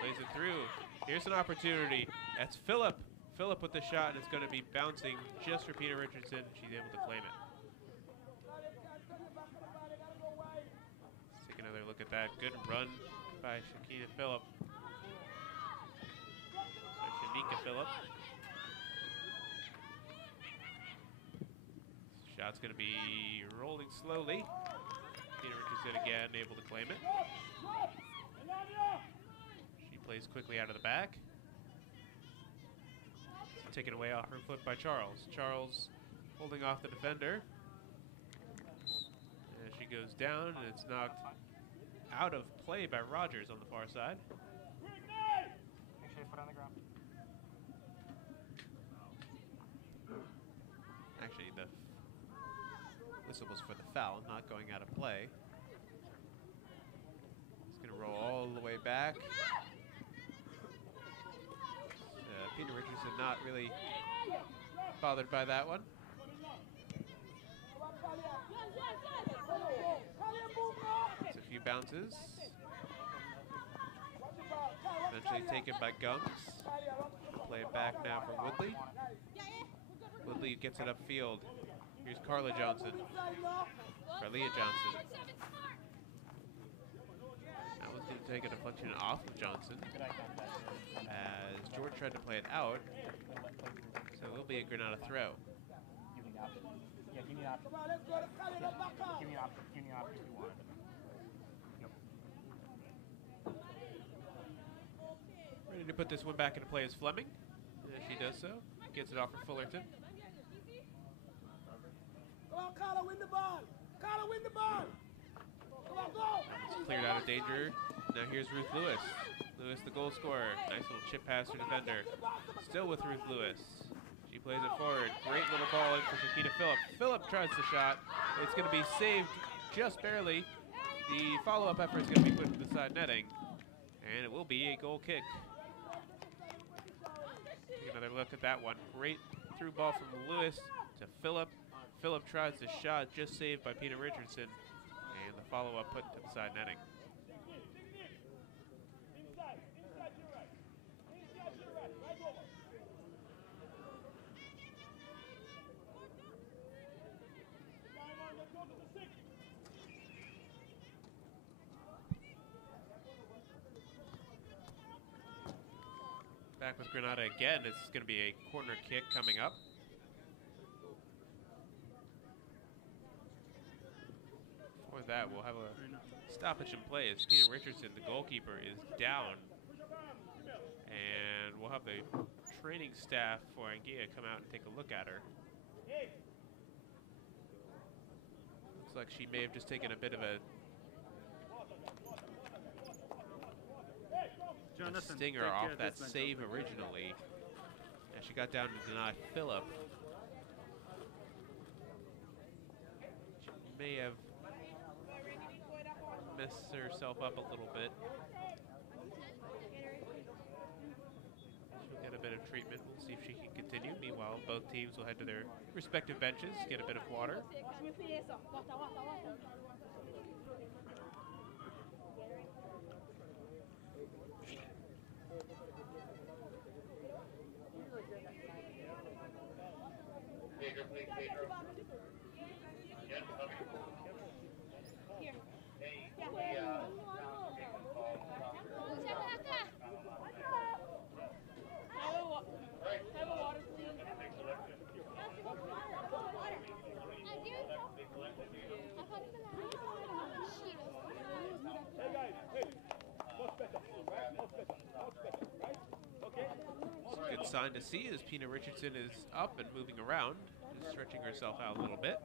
Plays it through. Here's an opportunity. That's Phillip Phillip with the shot, and it's going to be bouncing just for Pina Richardson. She's able to claim it. Let's take another look at that. Good run by Shanika Phillip. Shot's going to be rolling slowly. Pina Richardson again able to claim it. She plays quickly out of the back. Taken away off her foot by Charles. Charles holding off the defender. And she goes down, and it's knocked out of play by Rogers on the far side. Make sure you put on the ground. Actually, the whistle was for the foul, not going out of play. It's going to roll all the way back. Pina Richardson not really bothered by that one. It's a few bounces. Eventually taken by Gums. Play it back now for Woodley. Woodley gets it upfield. Here's Carla Johnson. Carlia Johnson. That one's going to take a deflection off of Johnson. As George tried to play it out. So it will be a Grenada throw. Give me an option. Yeah, give me an option. Give me an option. Give me an option if you want. Yep. Ready to put this one back into play is Fleming. As she does so. Gets it off for Fullerton. Come on, Carla, win the ball. Carla, win the ball. Come on, go. It's cleared out of danger. Now here's Ruth Lewis. Lewis, the goal scorer. Nice little chip pass to defender. Still with Ruth Lewis. She plays it forward. Great little ball in for Shakita Phillip. Phillip tries the shot. It's going to be saved just barely. The follow-up effort is going to be put to the side netting. And it will be a goal kick. Take another look at that one. Great through ball from Lewis to Phillip. Phillip tries the shot, just saved by Pina Richardson. And the follow-up put to the side netting. Back with Grenada again. It's going to be a corner kick coming up. For that, we'll have a stoppage in play as Pina Richardson, the goalkeeper, is down. And we'll have the training staff for Anguilla come out and take a look at her. Looks like she may have just taken a bit of a stinger off that save originally. And she got down to deny Phillip. She may have messed herself up a little bit. She'll get a bit of treatment. We'll see if she can continue. Meanwhile, both teams will head to their respective benches, get a bit of water. Good sign to see as Pina Richardson is up and moving around, just stretching herself out a little bit.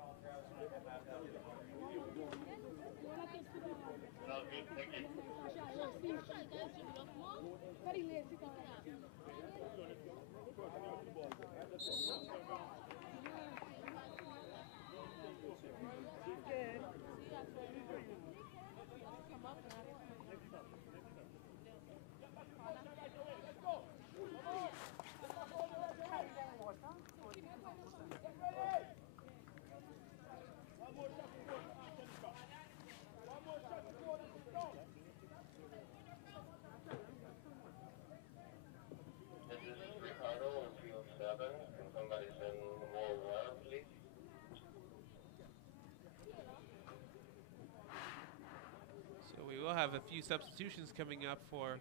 have a few substitutions coming up for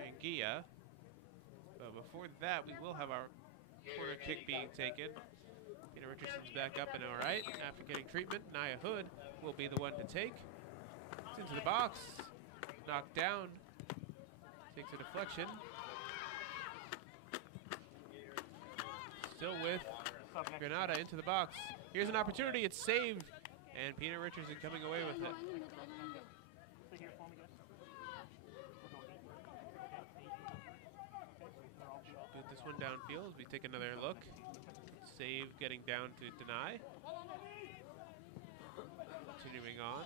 Anguilla. But before that, we will have our corner kick being taken. Peter Richardson's back up and all right after getting treatment. Nia Hood will be the one to take. It's into the box. Knocked down. Takes a deflection. Still with Grenada into the box. Here's an opportunity. It's saved. And Peter Richardson coming away with it. Boot this one downfield as we take another look. Save getting down to deny. Continuing on.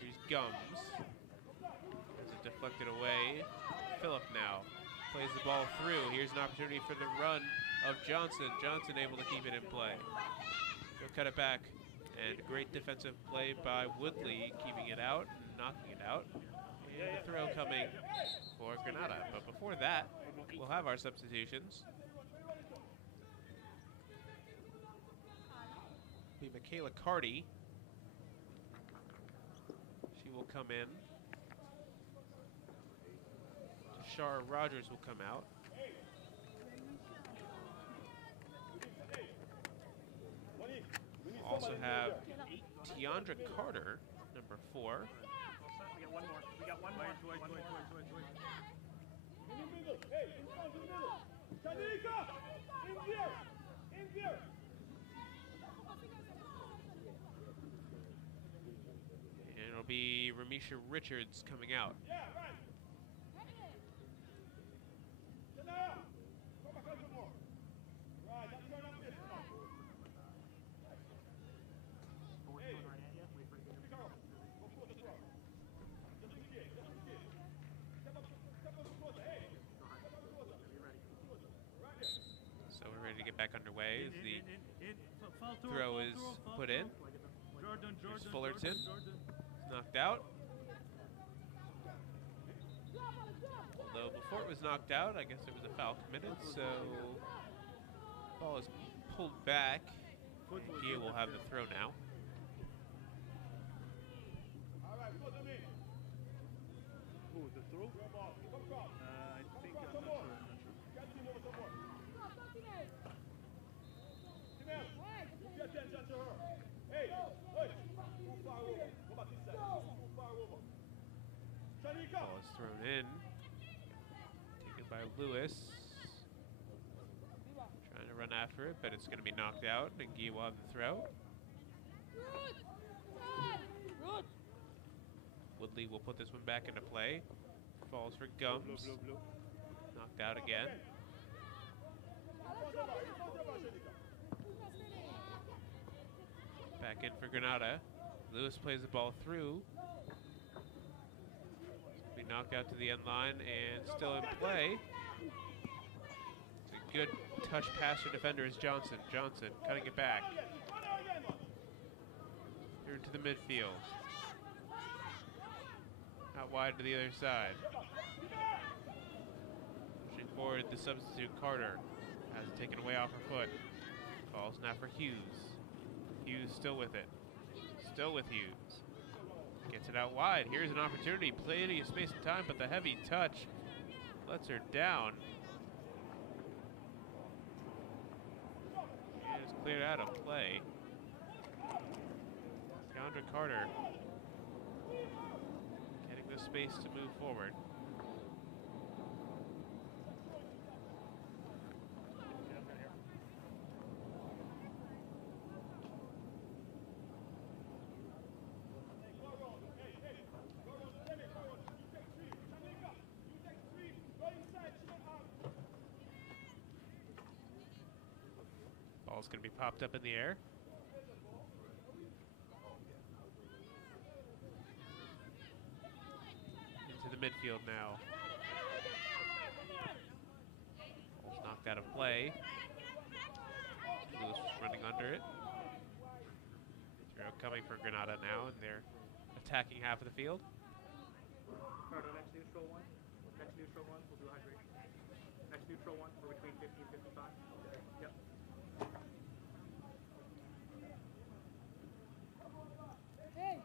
Here's Gums. As it deflected away. Phillip now plays the ball through. Here's an opportunity for the run of Johnson. Johnson able to keep it in play. He'll cut it back. And great defensive play by Woodley, keeping it out, knocking it out. And the throw coming for Grenada. But before that, we'll have our substitutions. Be Michaela Carty. She will come in. Shara Rogers will come out. We'll also have Tiandra Carter, number 4. We got one more. We got one more. One more. Hey, in front, in the middle. Shanika! In here! In here! And it'll be Ramisha Richards coming out. Yeah, right. Shania! Come back a little more. Right, that's turn up this now. Hey, Carl, go for the throw. Just in here, just in here. Step up closer, hey. Step up closer. Right there. So we're ready to get back underway as the Fall throw is put in. Jordan, There's Fullerton. Knocked out. Although before it was knocked out, I guess there was a foul committed, so ball is pulled back. Gia will have the throw now. All right, go to me. Who, the throw? Come across. I think I'm not Some sure. more. Get him over some more. Timel, pay attention to her. Hey, hey. Too far over. Go back this side. Too far over. Shanika. Ball is thrown in. Taken by Lewis. Trying to run after it, but it's going to be knocked out, and Gia will have the throw. Woodley will put this one back into play. Falls for Gums. Knocked out again. Back in for Grenada. Lewis plays the ball through. Be knocked out to the end line and still in play. It's a good touch pass for defender is Johnson. Johnson cutting it back. Here into the midfield. Out wide to the other side. Pushing forward the substitute Carter. Has it taken away off her foot. Falls now for Hughes. Hughes still with it. Still with Hughes. Gets it out wide. Here's an opportunity. Plenty of space and time, but the heavy touch lets her down. And it's cleared out of play. Tiandra Carter getting the space to move forward. Ball's going to be popped up in the air. Into the midfield now. Ball's knocked out of play. Lewis running under it. Throw coming for Grenada now, and they're attacking half of the field. Carter, next neutral one. Next neutral one, we'll do hydration. Next neutral one, we're between 50 and 55. Yep. Hey!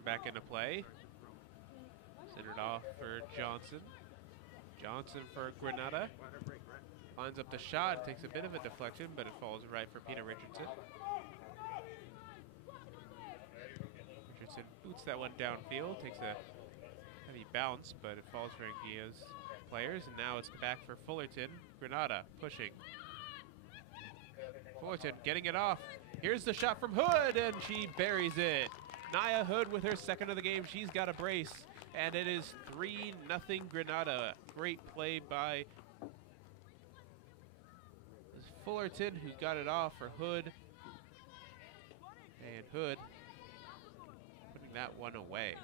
thrown back into play. Centered off for Johnson. Johnson for Grenada. Lines up the shot, takes a bit of a deflection, but it falls right for Peter Richardson. Richardson boots that one downfield, takes a heavy bounce, but it falls for Anguilla's players, and now it's back for Fullerton. Grenada pushing. Fullerton getting it off. Here's the shot from Hood, and she buries it. Nia Hood with her second of the game. She's got a brace, and it is 3-0 Grenada. Great play by Fullerton, who got it off for Hood. And Hood putting that one away.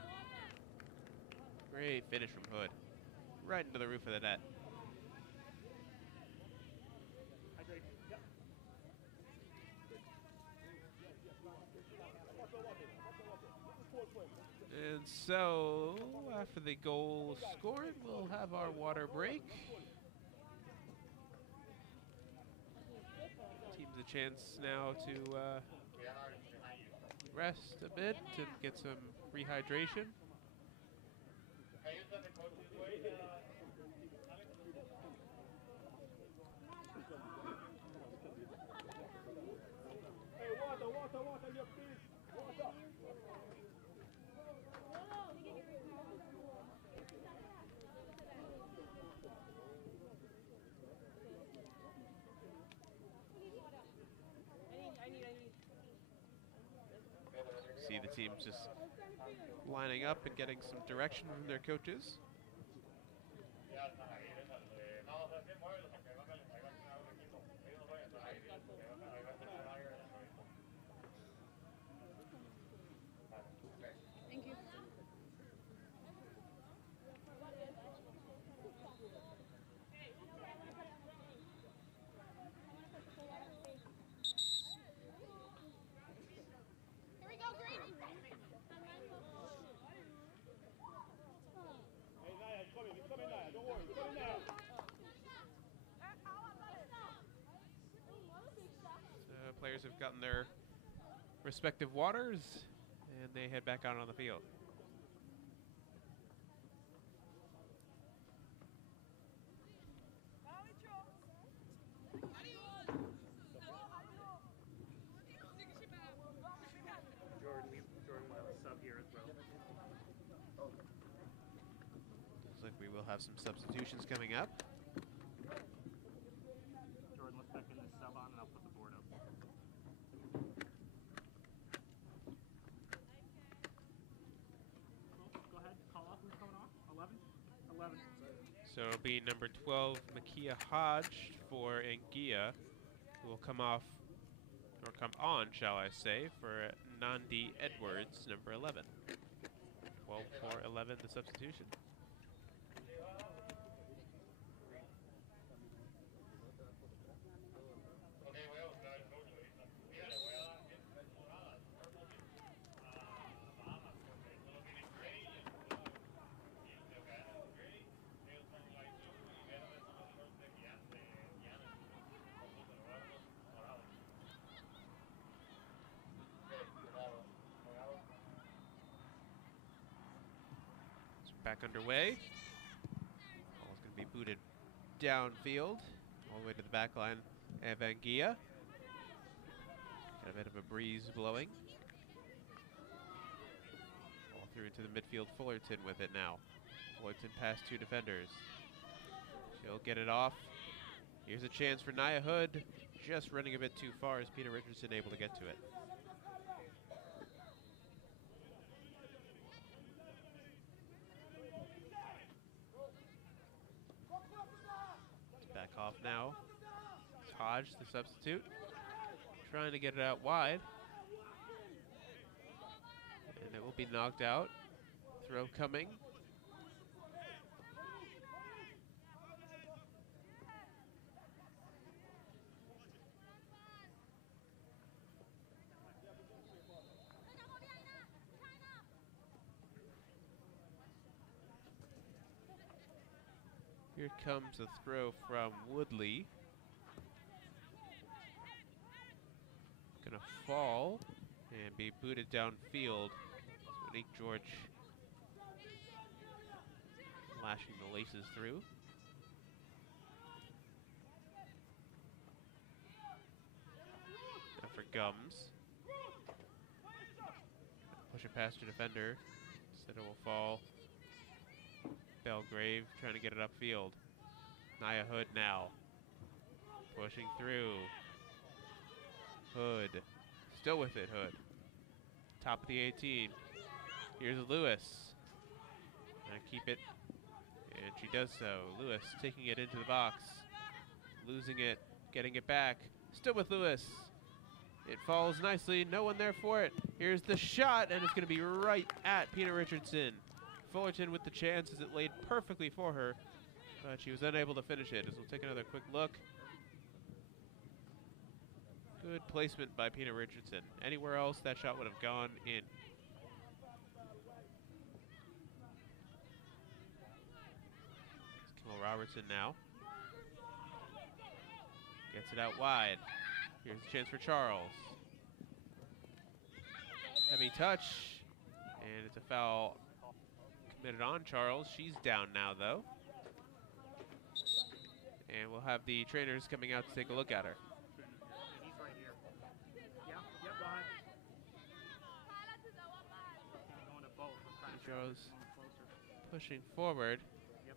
Great finish from Hood. Right into the roof of the net. And so, after the goal scored, we'll have our water break. Teams a chance now to rest a bit and get some rehydration. See the teams just lining up and getting some direction from their coaches. Thank you. Here we go, Green. Players have gotten their respective waters, and they head back out on the field. Jordan will have a sub here as well. Looks like we will have some substitutions coming up. Jordan, let's back in this sub on, and I'll put the board up. Go ahead, call off. Who's coming off? 11? 11. So it'll be number 12, Makia Hodge for Anguilla, who will come off, or come on, shall I say, for Nandi Edwards, number 11. 12 for 11, the substitution. Back underway. Ball's going to be booted downfield, all the way to the back line of Anguilla. Got a bit of a breeze blowing. Ball through to the midfield. Fullerton with it now. Fullerton past two defenders. She'll get it off. Here's a chance for Nia Hood. Just running a bit too far. Is Peter Richardson able to get to it? Back off now. Hodge, the substitute, trying to get it out wide. And it will be knocked out. Throw coming. Here comes a throw from Woodley. Gonna fall and be booted downfield. So Lake George lashing the laces through. Now for Gums. Push it past your defender. Instead it will fall. Belgrave trying to get it upfield. Naya Hood now. Pushing through. Hood. Still with it, Hood. Top of the 18. Here's Lewis. And keep it. And she does so. Lewis taking it into the box. Losing it. Getting it back. Still with Lewis. It falls nicely. No one there for it. Here's the shot, and it's going to be right at Pina Richardson. Fullerton with the chance as it laid perfectly for her, but she was unable to finish it. As we'll take another quick look. Good placement by Pina Richardson. Anywhere else, that shot would have gone in. It's Kimmel Robertson now. Gets it out wide. Here's a chance for Charles. Heavy touch, and it's a foul committed on Charles. She's down now, though. And we'll have the trainers coming out to take a look at her. And he's right here. Yep, go ahead. Going to both. I'm trying to figure out Charles who's going closer. pushing forward. Yep.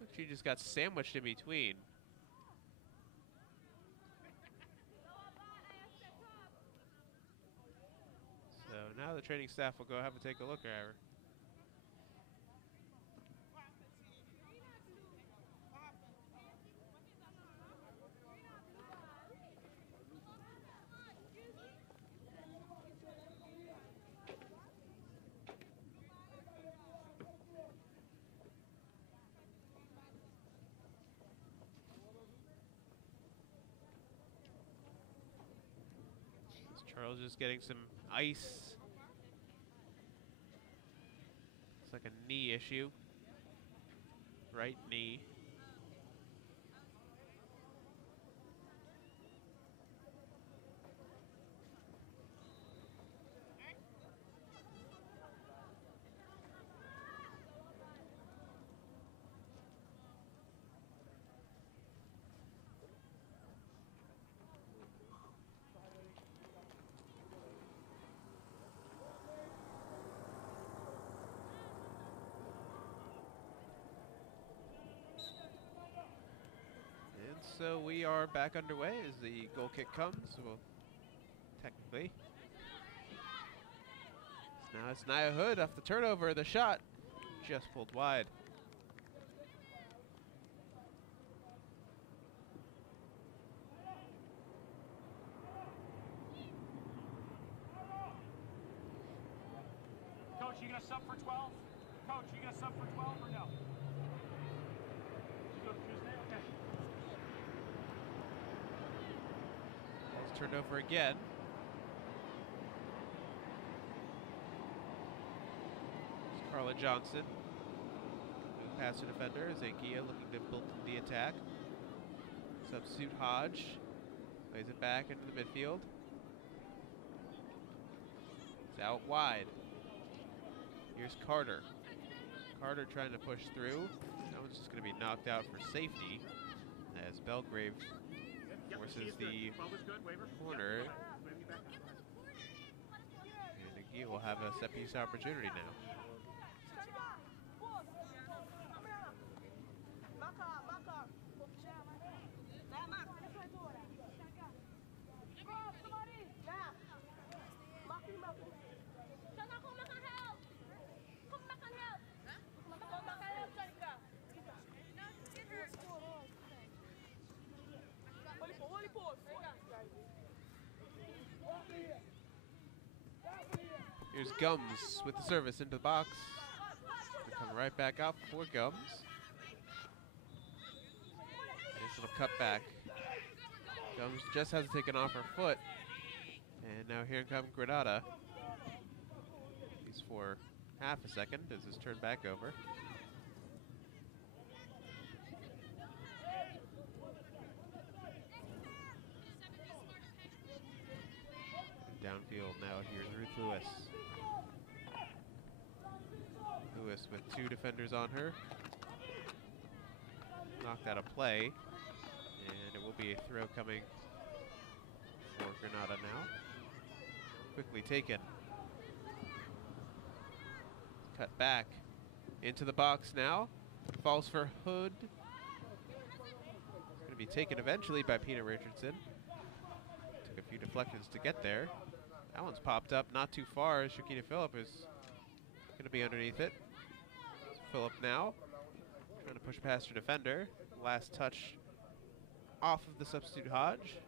Looks like she just got sandwiched in between. So now the training staff will go have a take a look at her. Charles just getting some ice. It's like a knee issue. Right knee. So we are back underway as the goal kick comes. Well, technically. Now it's Naya Hood off the turnover. The shot just pulled wide. Coach, you gonna sub for 12? Coach, you gonna sub for 12 or no? You go Tuesday? Okay. Ball's turned over again. It's Carla Johnson. New passer defender is Anguilla looking to build the attack. Substitute Hodge. Plays it back into the midfield. It's out wide. Here's Carter. Carter trying to push through. That one's just going to be knocked out for safety as Belgrave forces the corner. And Anguilla will have a set piece opportunity now. Here's Gums with the service into the box. Gonna come right back out for Gums. Nice little cut back. Gums just hasn't taken off her foot. And now here comes Grenada. At least for half a second as it's turned back over. Downfield now, here's Ruth Lewis. with 2 defenders on her. Knocked out of play. And it will be a throw coming for Grenada now. Quickly taken. Cut back into the box now. Falls for Hood. Going to be taken eventually by Pina Richardson. Took a few deflections to get there. That one's popped up not too far. Shakina Phillip is going to be underneath it. Phillip now trying to push past her defender. Last touch off of the substitute Hodge.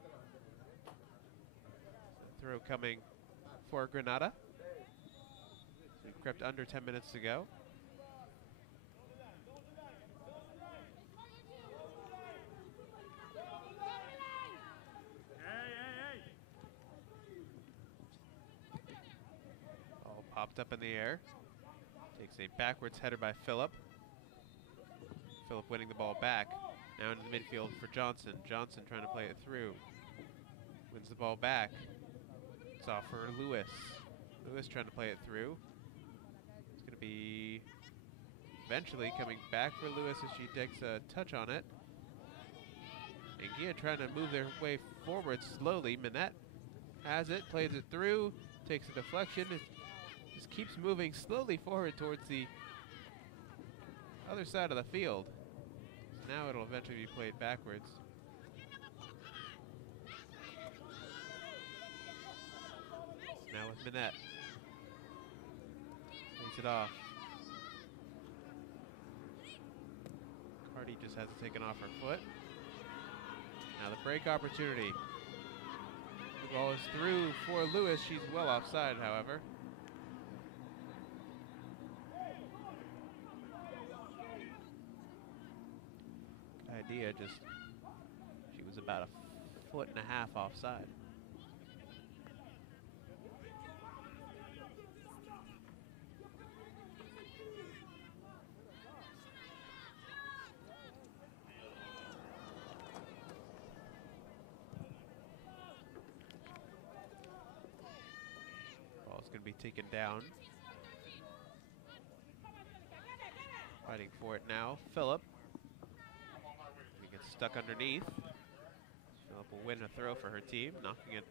Throw coming for Grenada. We've crept under 10 minutes to go. Ball popped up in the air. Takes a backwards header by Phillip. Phillip winning the ball back. Now into the midfield for Johnson. Johnson trying to play it through. Wins the ball back. It's off for Lewis. Lewis trying to play it through. It's going to be eventually coming back for Lewis as she takes a touch on it. Anguilla trying to move their way forward slowly. Minette has it, plays it through, takes a deflection. It just keeps moving slowly forward towards the other side of the field. Now it'll eventually be played backwards. Now with Minette. Plays it off. Cardi just has it taken off her foot. Now the break opportunity. The ball is through for Lewis. She's well offside, however. Good idea, just she was about a foot and a half offside. Ball's going to be taken down. Fighting for it now, Phillip. He gets stuck underneath. Phillip will win a throw for her team, knocking it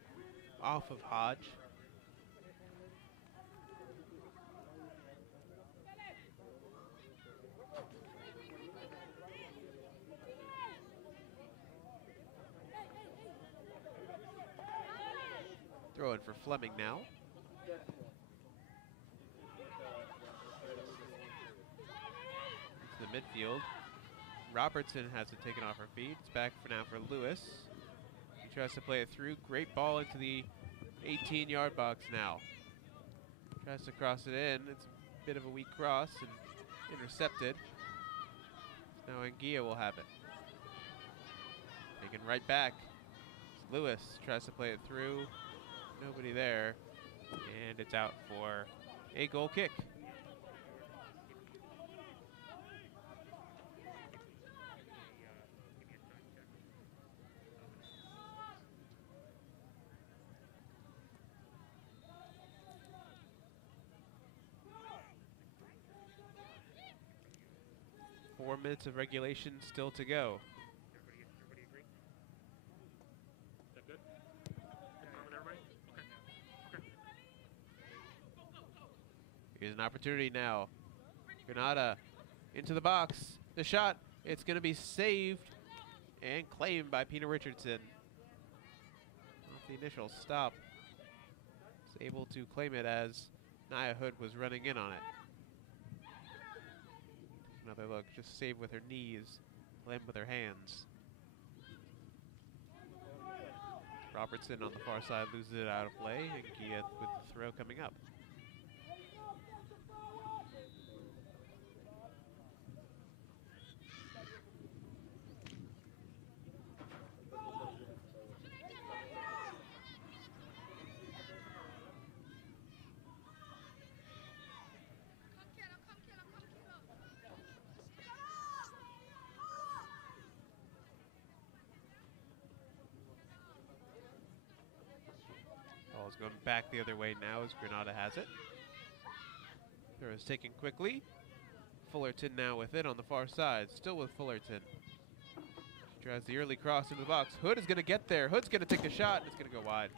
off of Hodge. Throw in for Fleming now. Into the midfield. Robertson has it taken off her feet. It's back for now for Lewis. He tries to play it through. Great ball into the 18-yard box now. Tries to cross it in. It's a bit of a weak cross and intercepted. Now Anguilla will have it. Taken right back. Lewis tries to play it through. Nobody there. And it's out for a goal kick. Four minutes of regulation still to go. Everybody agree? Is that good? Confirm with everybody? Okay. Here's an opportunity now. Grenada into the box. The shot, it's going to be saved and claimed by Pina Richardson. Off the initial stop, is able to claim it as Nia Hood was running in on it. Another look, just save with her knees, claim with her hands. Robertson on the far side loses it out of play, and Gia with the throw coming up. Ball's going back the other way now as Grenada has it. Throw is taken quickly. Fullerton now with it on the far side. Still with Fullerton. She tries the early cross into the box. Hood is going to get there. Hood's going to take the shot, and it's going to go wide.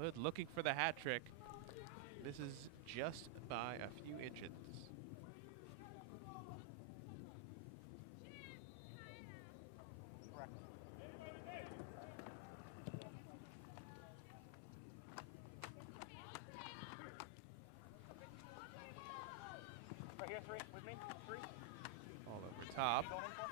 Hood looking for the hat trick. Misses just by a few inches. Right here, 3 with me. 3. All over top. Going in for?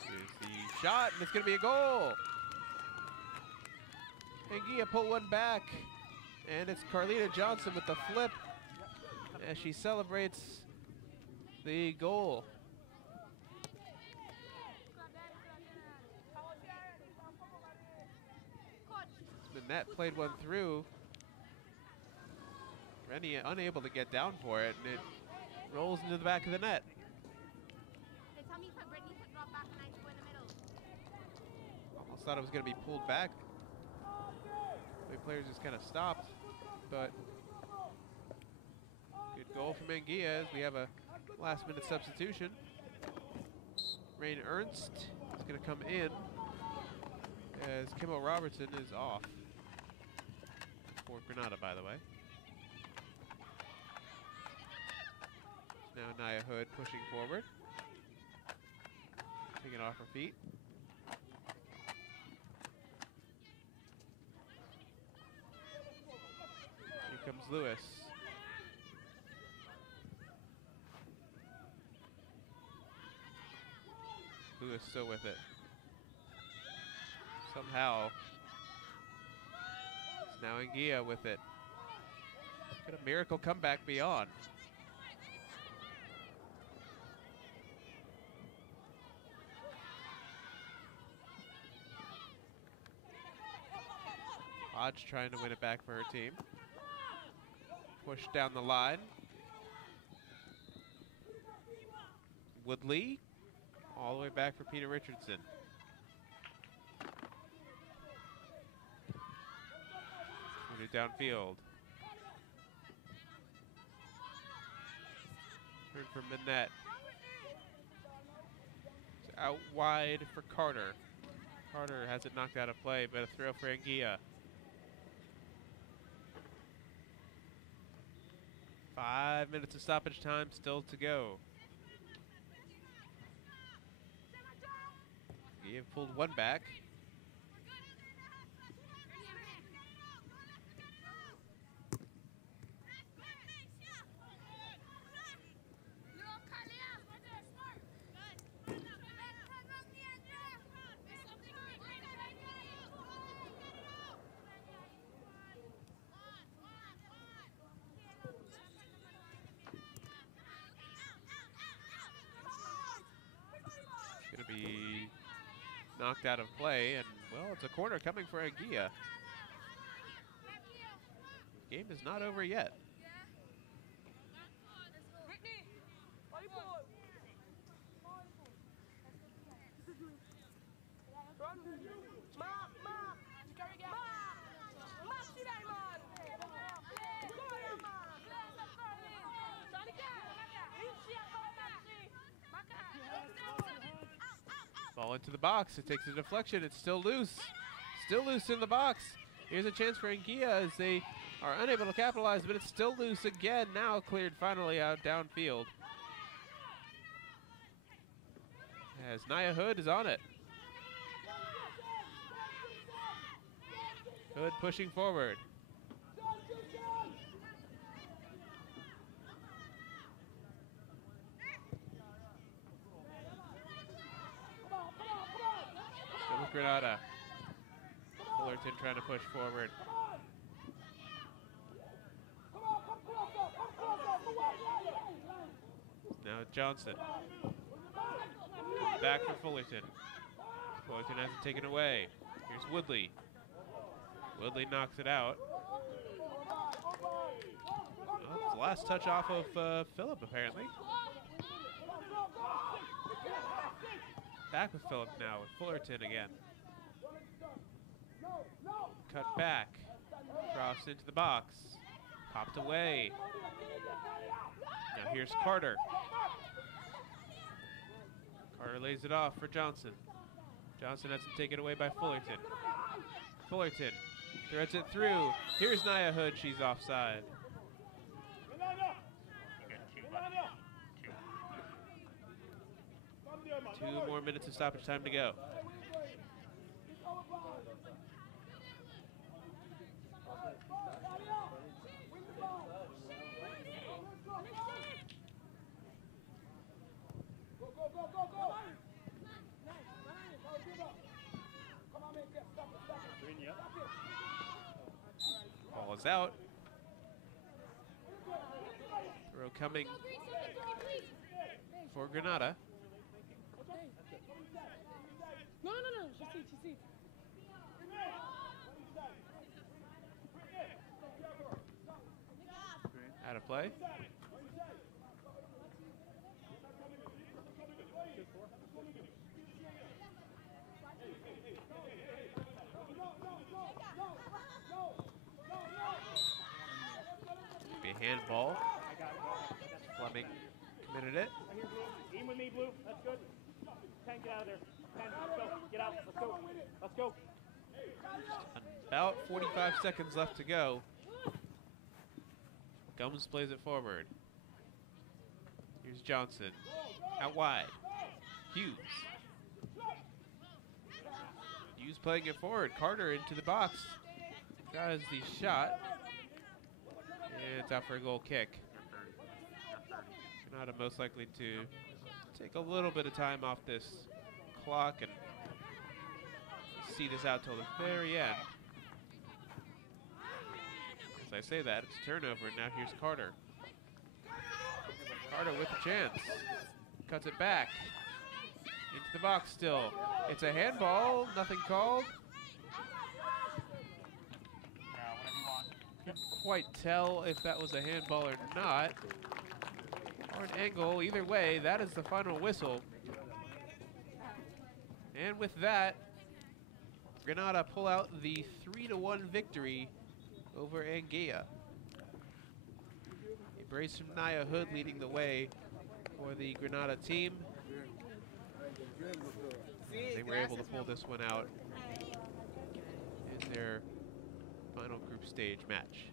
Here's the shot, and it's going to be a goal. Anguilla pull one back, and it's Carlita Johnson with the flip as she celebrates the goal. The net played one through. Rennie unable to get down for it, and it rolls into the back of the net. They tell me for Brittany to drop back and I should go in the middle. Almost thought it was going to be pulled back. The players just kind of stopped, but good goal from Anguilla as we have a last-minute substitution. Rain Ernst is going to come in as Kimmel Robertson is off for Grenada, by the way. Now Nia Hood pushing forward, taking it off her feet. Here comes Lewis. Lewis still with it. Somehow, it's now Anguilla with it. Could a miracle comeback be on? Hodge trying to win it back for her team. Push down the line. Woodley all the way back for Peter Richardson. Put it downfield. Heard from Minette. It's out wide for Carter. Carter has it knocked out of play, but a throw for Anguilla. 5 minutes of stoppage time still to go. Anguilla pulled one back. Be knocked out of play, and well, it's a corner coming for Anguilla. Game is not over yet. Ball into the box. It takes a deflection. It's still loose. Still loose in the box. Here's a chance for Anguilla as they are unable to capitalize, but it's still loose again. Now cleared finally out downfield. As Nia Hood is on it. Hood pushing forward. Grenada. Fullerton trying to push forward. Now Johnson. Back for Fullerton. Fullerton has it taken away. Here's Woodley. Woodley knocks it out. Well, it's the last touch off of Phillip, apparently. Back with Phillip now, with Fullerton again. Cut back. Cross into the box. Popped away. Now here's Carter. Carter lays it off for Johnson. Johnson has to take it away by Fullerton. Fullerton threads it through. Here's Nia Hood. She's offside. 2 more minutes of stoppage time to go. Ball is out. Throw coming for Grenada. No. She sees. Out of play. Be a handball. Fleming committed it. Team with me, Blue. That's good. 10, get out of there. 10, let's go. Get out. Let's go. Let's go. About 45 seconds left to go. Gums plays it forward. Here's Johnson. Out wide. Hughes. Hughes playing it forward. Carter into the box. Tries the shot. And it's out for a goal kick. Grenada most likely to take a little bit of time off this clock and see this out till the very end. As I say that, it's a turnover, and now here's Carter. Carter with a chance. Cuts it back. Into the box still. It's a handball, nothing called. Couldn't quite tell if that was a handball or not. Or an angle, either way, that is the final whistle. And with that, Grenada pull out the 3-1 victory over Anguilla. A brace from Nia Hood leading the way for the Grenada team. They were able to pull this one out in their final group stage match.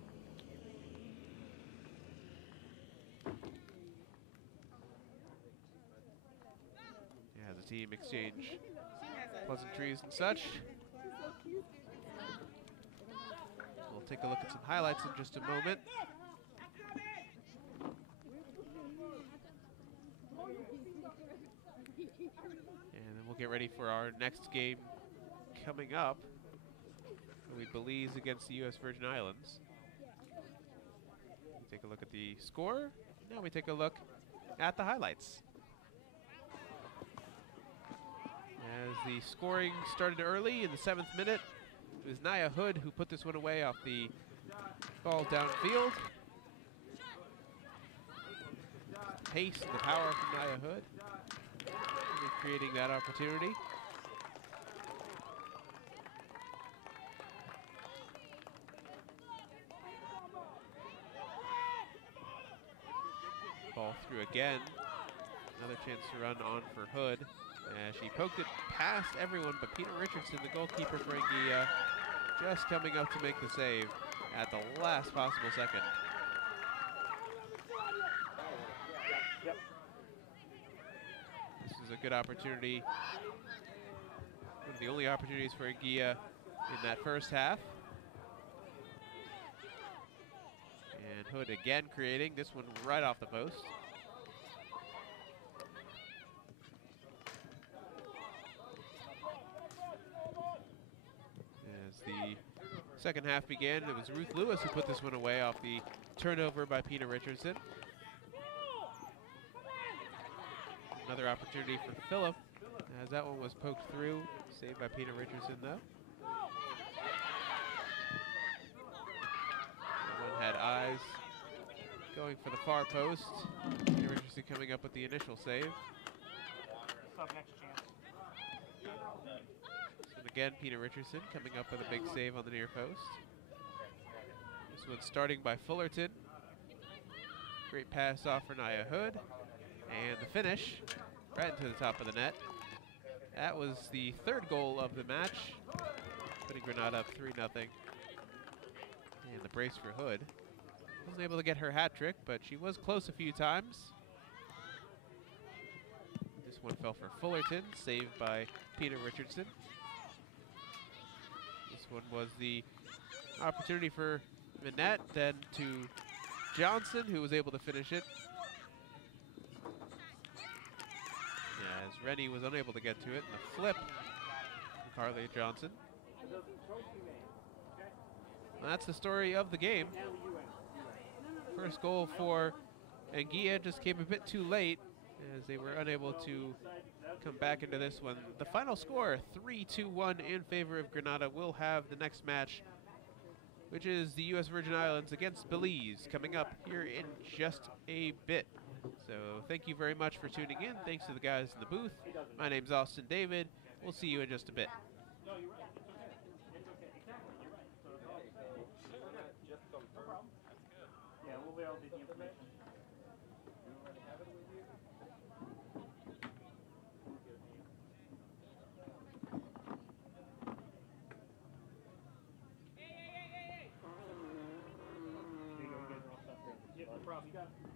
As the team exchange pleasantries and such. We'll take a look at some highlights in just a moment. And then we'll get ready for our next game coming up. We Belize against the U.S. Virgin Islands. Take a look at the score. Now we take a look at the highlights. As the scoring started early in the 7th minute, it was Nia Hood who put this one away off the ball downfield. Pace and the power from Nia Hood, creating that opportunity. Ball through again. Another chance to run on for Hood. As she poked it past everyone, but Peter Richardson, the goalkeeper for Anguilla, just coming up to make the save at the last possible second. This is a good opportunity. One of the only opportunities for Anguilla in that first half. And Hood again creating, this one right off the post. The second half began, it was Ruth Lewis who put this one away off the turnover by Pina Richardson. Another opportunity for Phillip, as that one was poked through, saved by Pina Richardson though. One had eyes going for the far post. Peter Richardson coming up with the initial save. Sub next chance. And again, Peter Richardson coming up with a big save on the near post. This one starting by Fullerton. Great pass off for Naya Hood. And the finish right into the top of the net. That was the third goal of the match, putting Grenada up 3-0. And the brace for Hood. Wasn't able to get her hat trick, but she was close a few times. This one fell for Fullerton, saved by Peter Richardson. This one was the opportunity for Minette, then to Johnson, who was able to finish it. As Rennie was unable to get to it, and the flip from Carly Johnson. Well, that's the story of the game. First goal for Anguilla just came a bit too late, as they were unable to come back into this one. The final score, 3-2-1 in favor of Grenada. We'll have the next match, which is the U.S. Virgin Islands against Belize, coming up here in just a bit. So thank you very much for tuning in. Thanks to the guys in the booth. My name's Austin David. We'll see you in just a bit. No, you're right. It's okay. It's okay. Exactly. You're right. So just confirm. Yeah, we'll be able to get the information. You already have it with you? Hey! There you go. You guys are all set there. Yeah, no problem. You got it.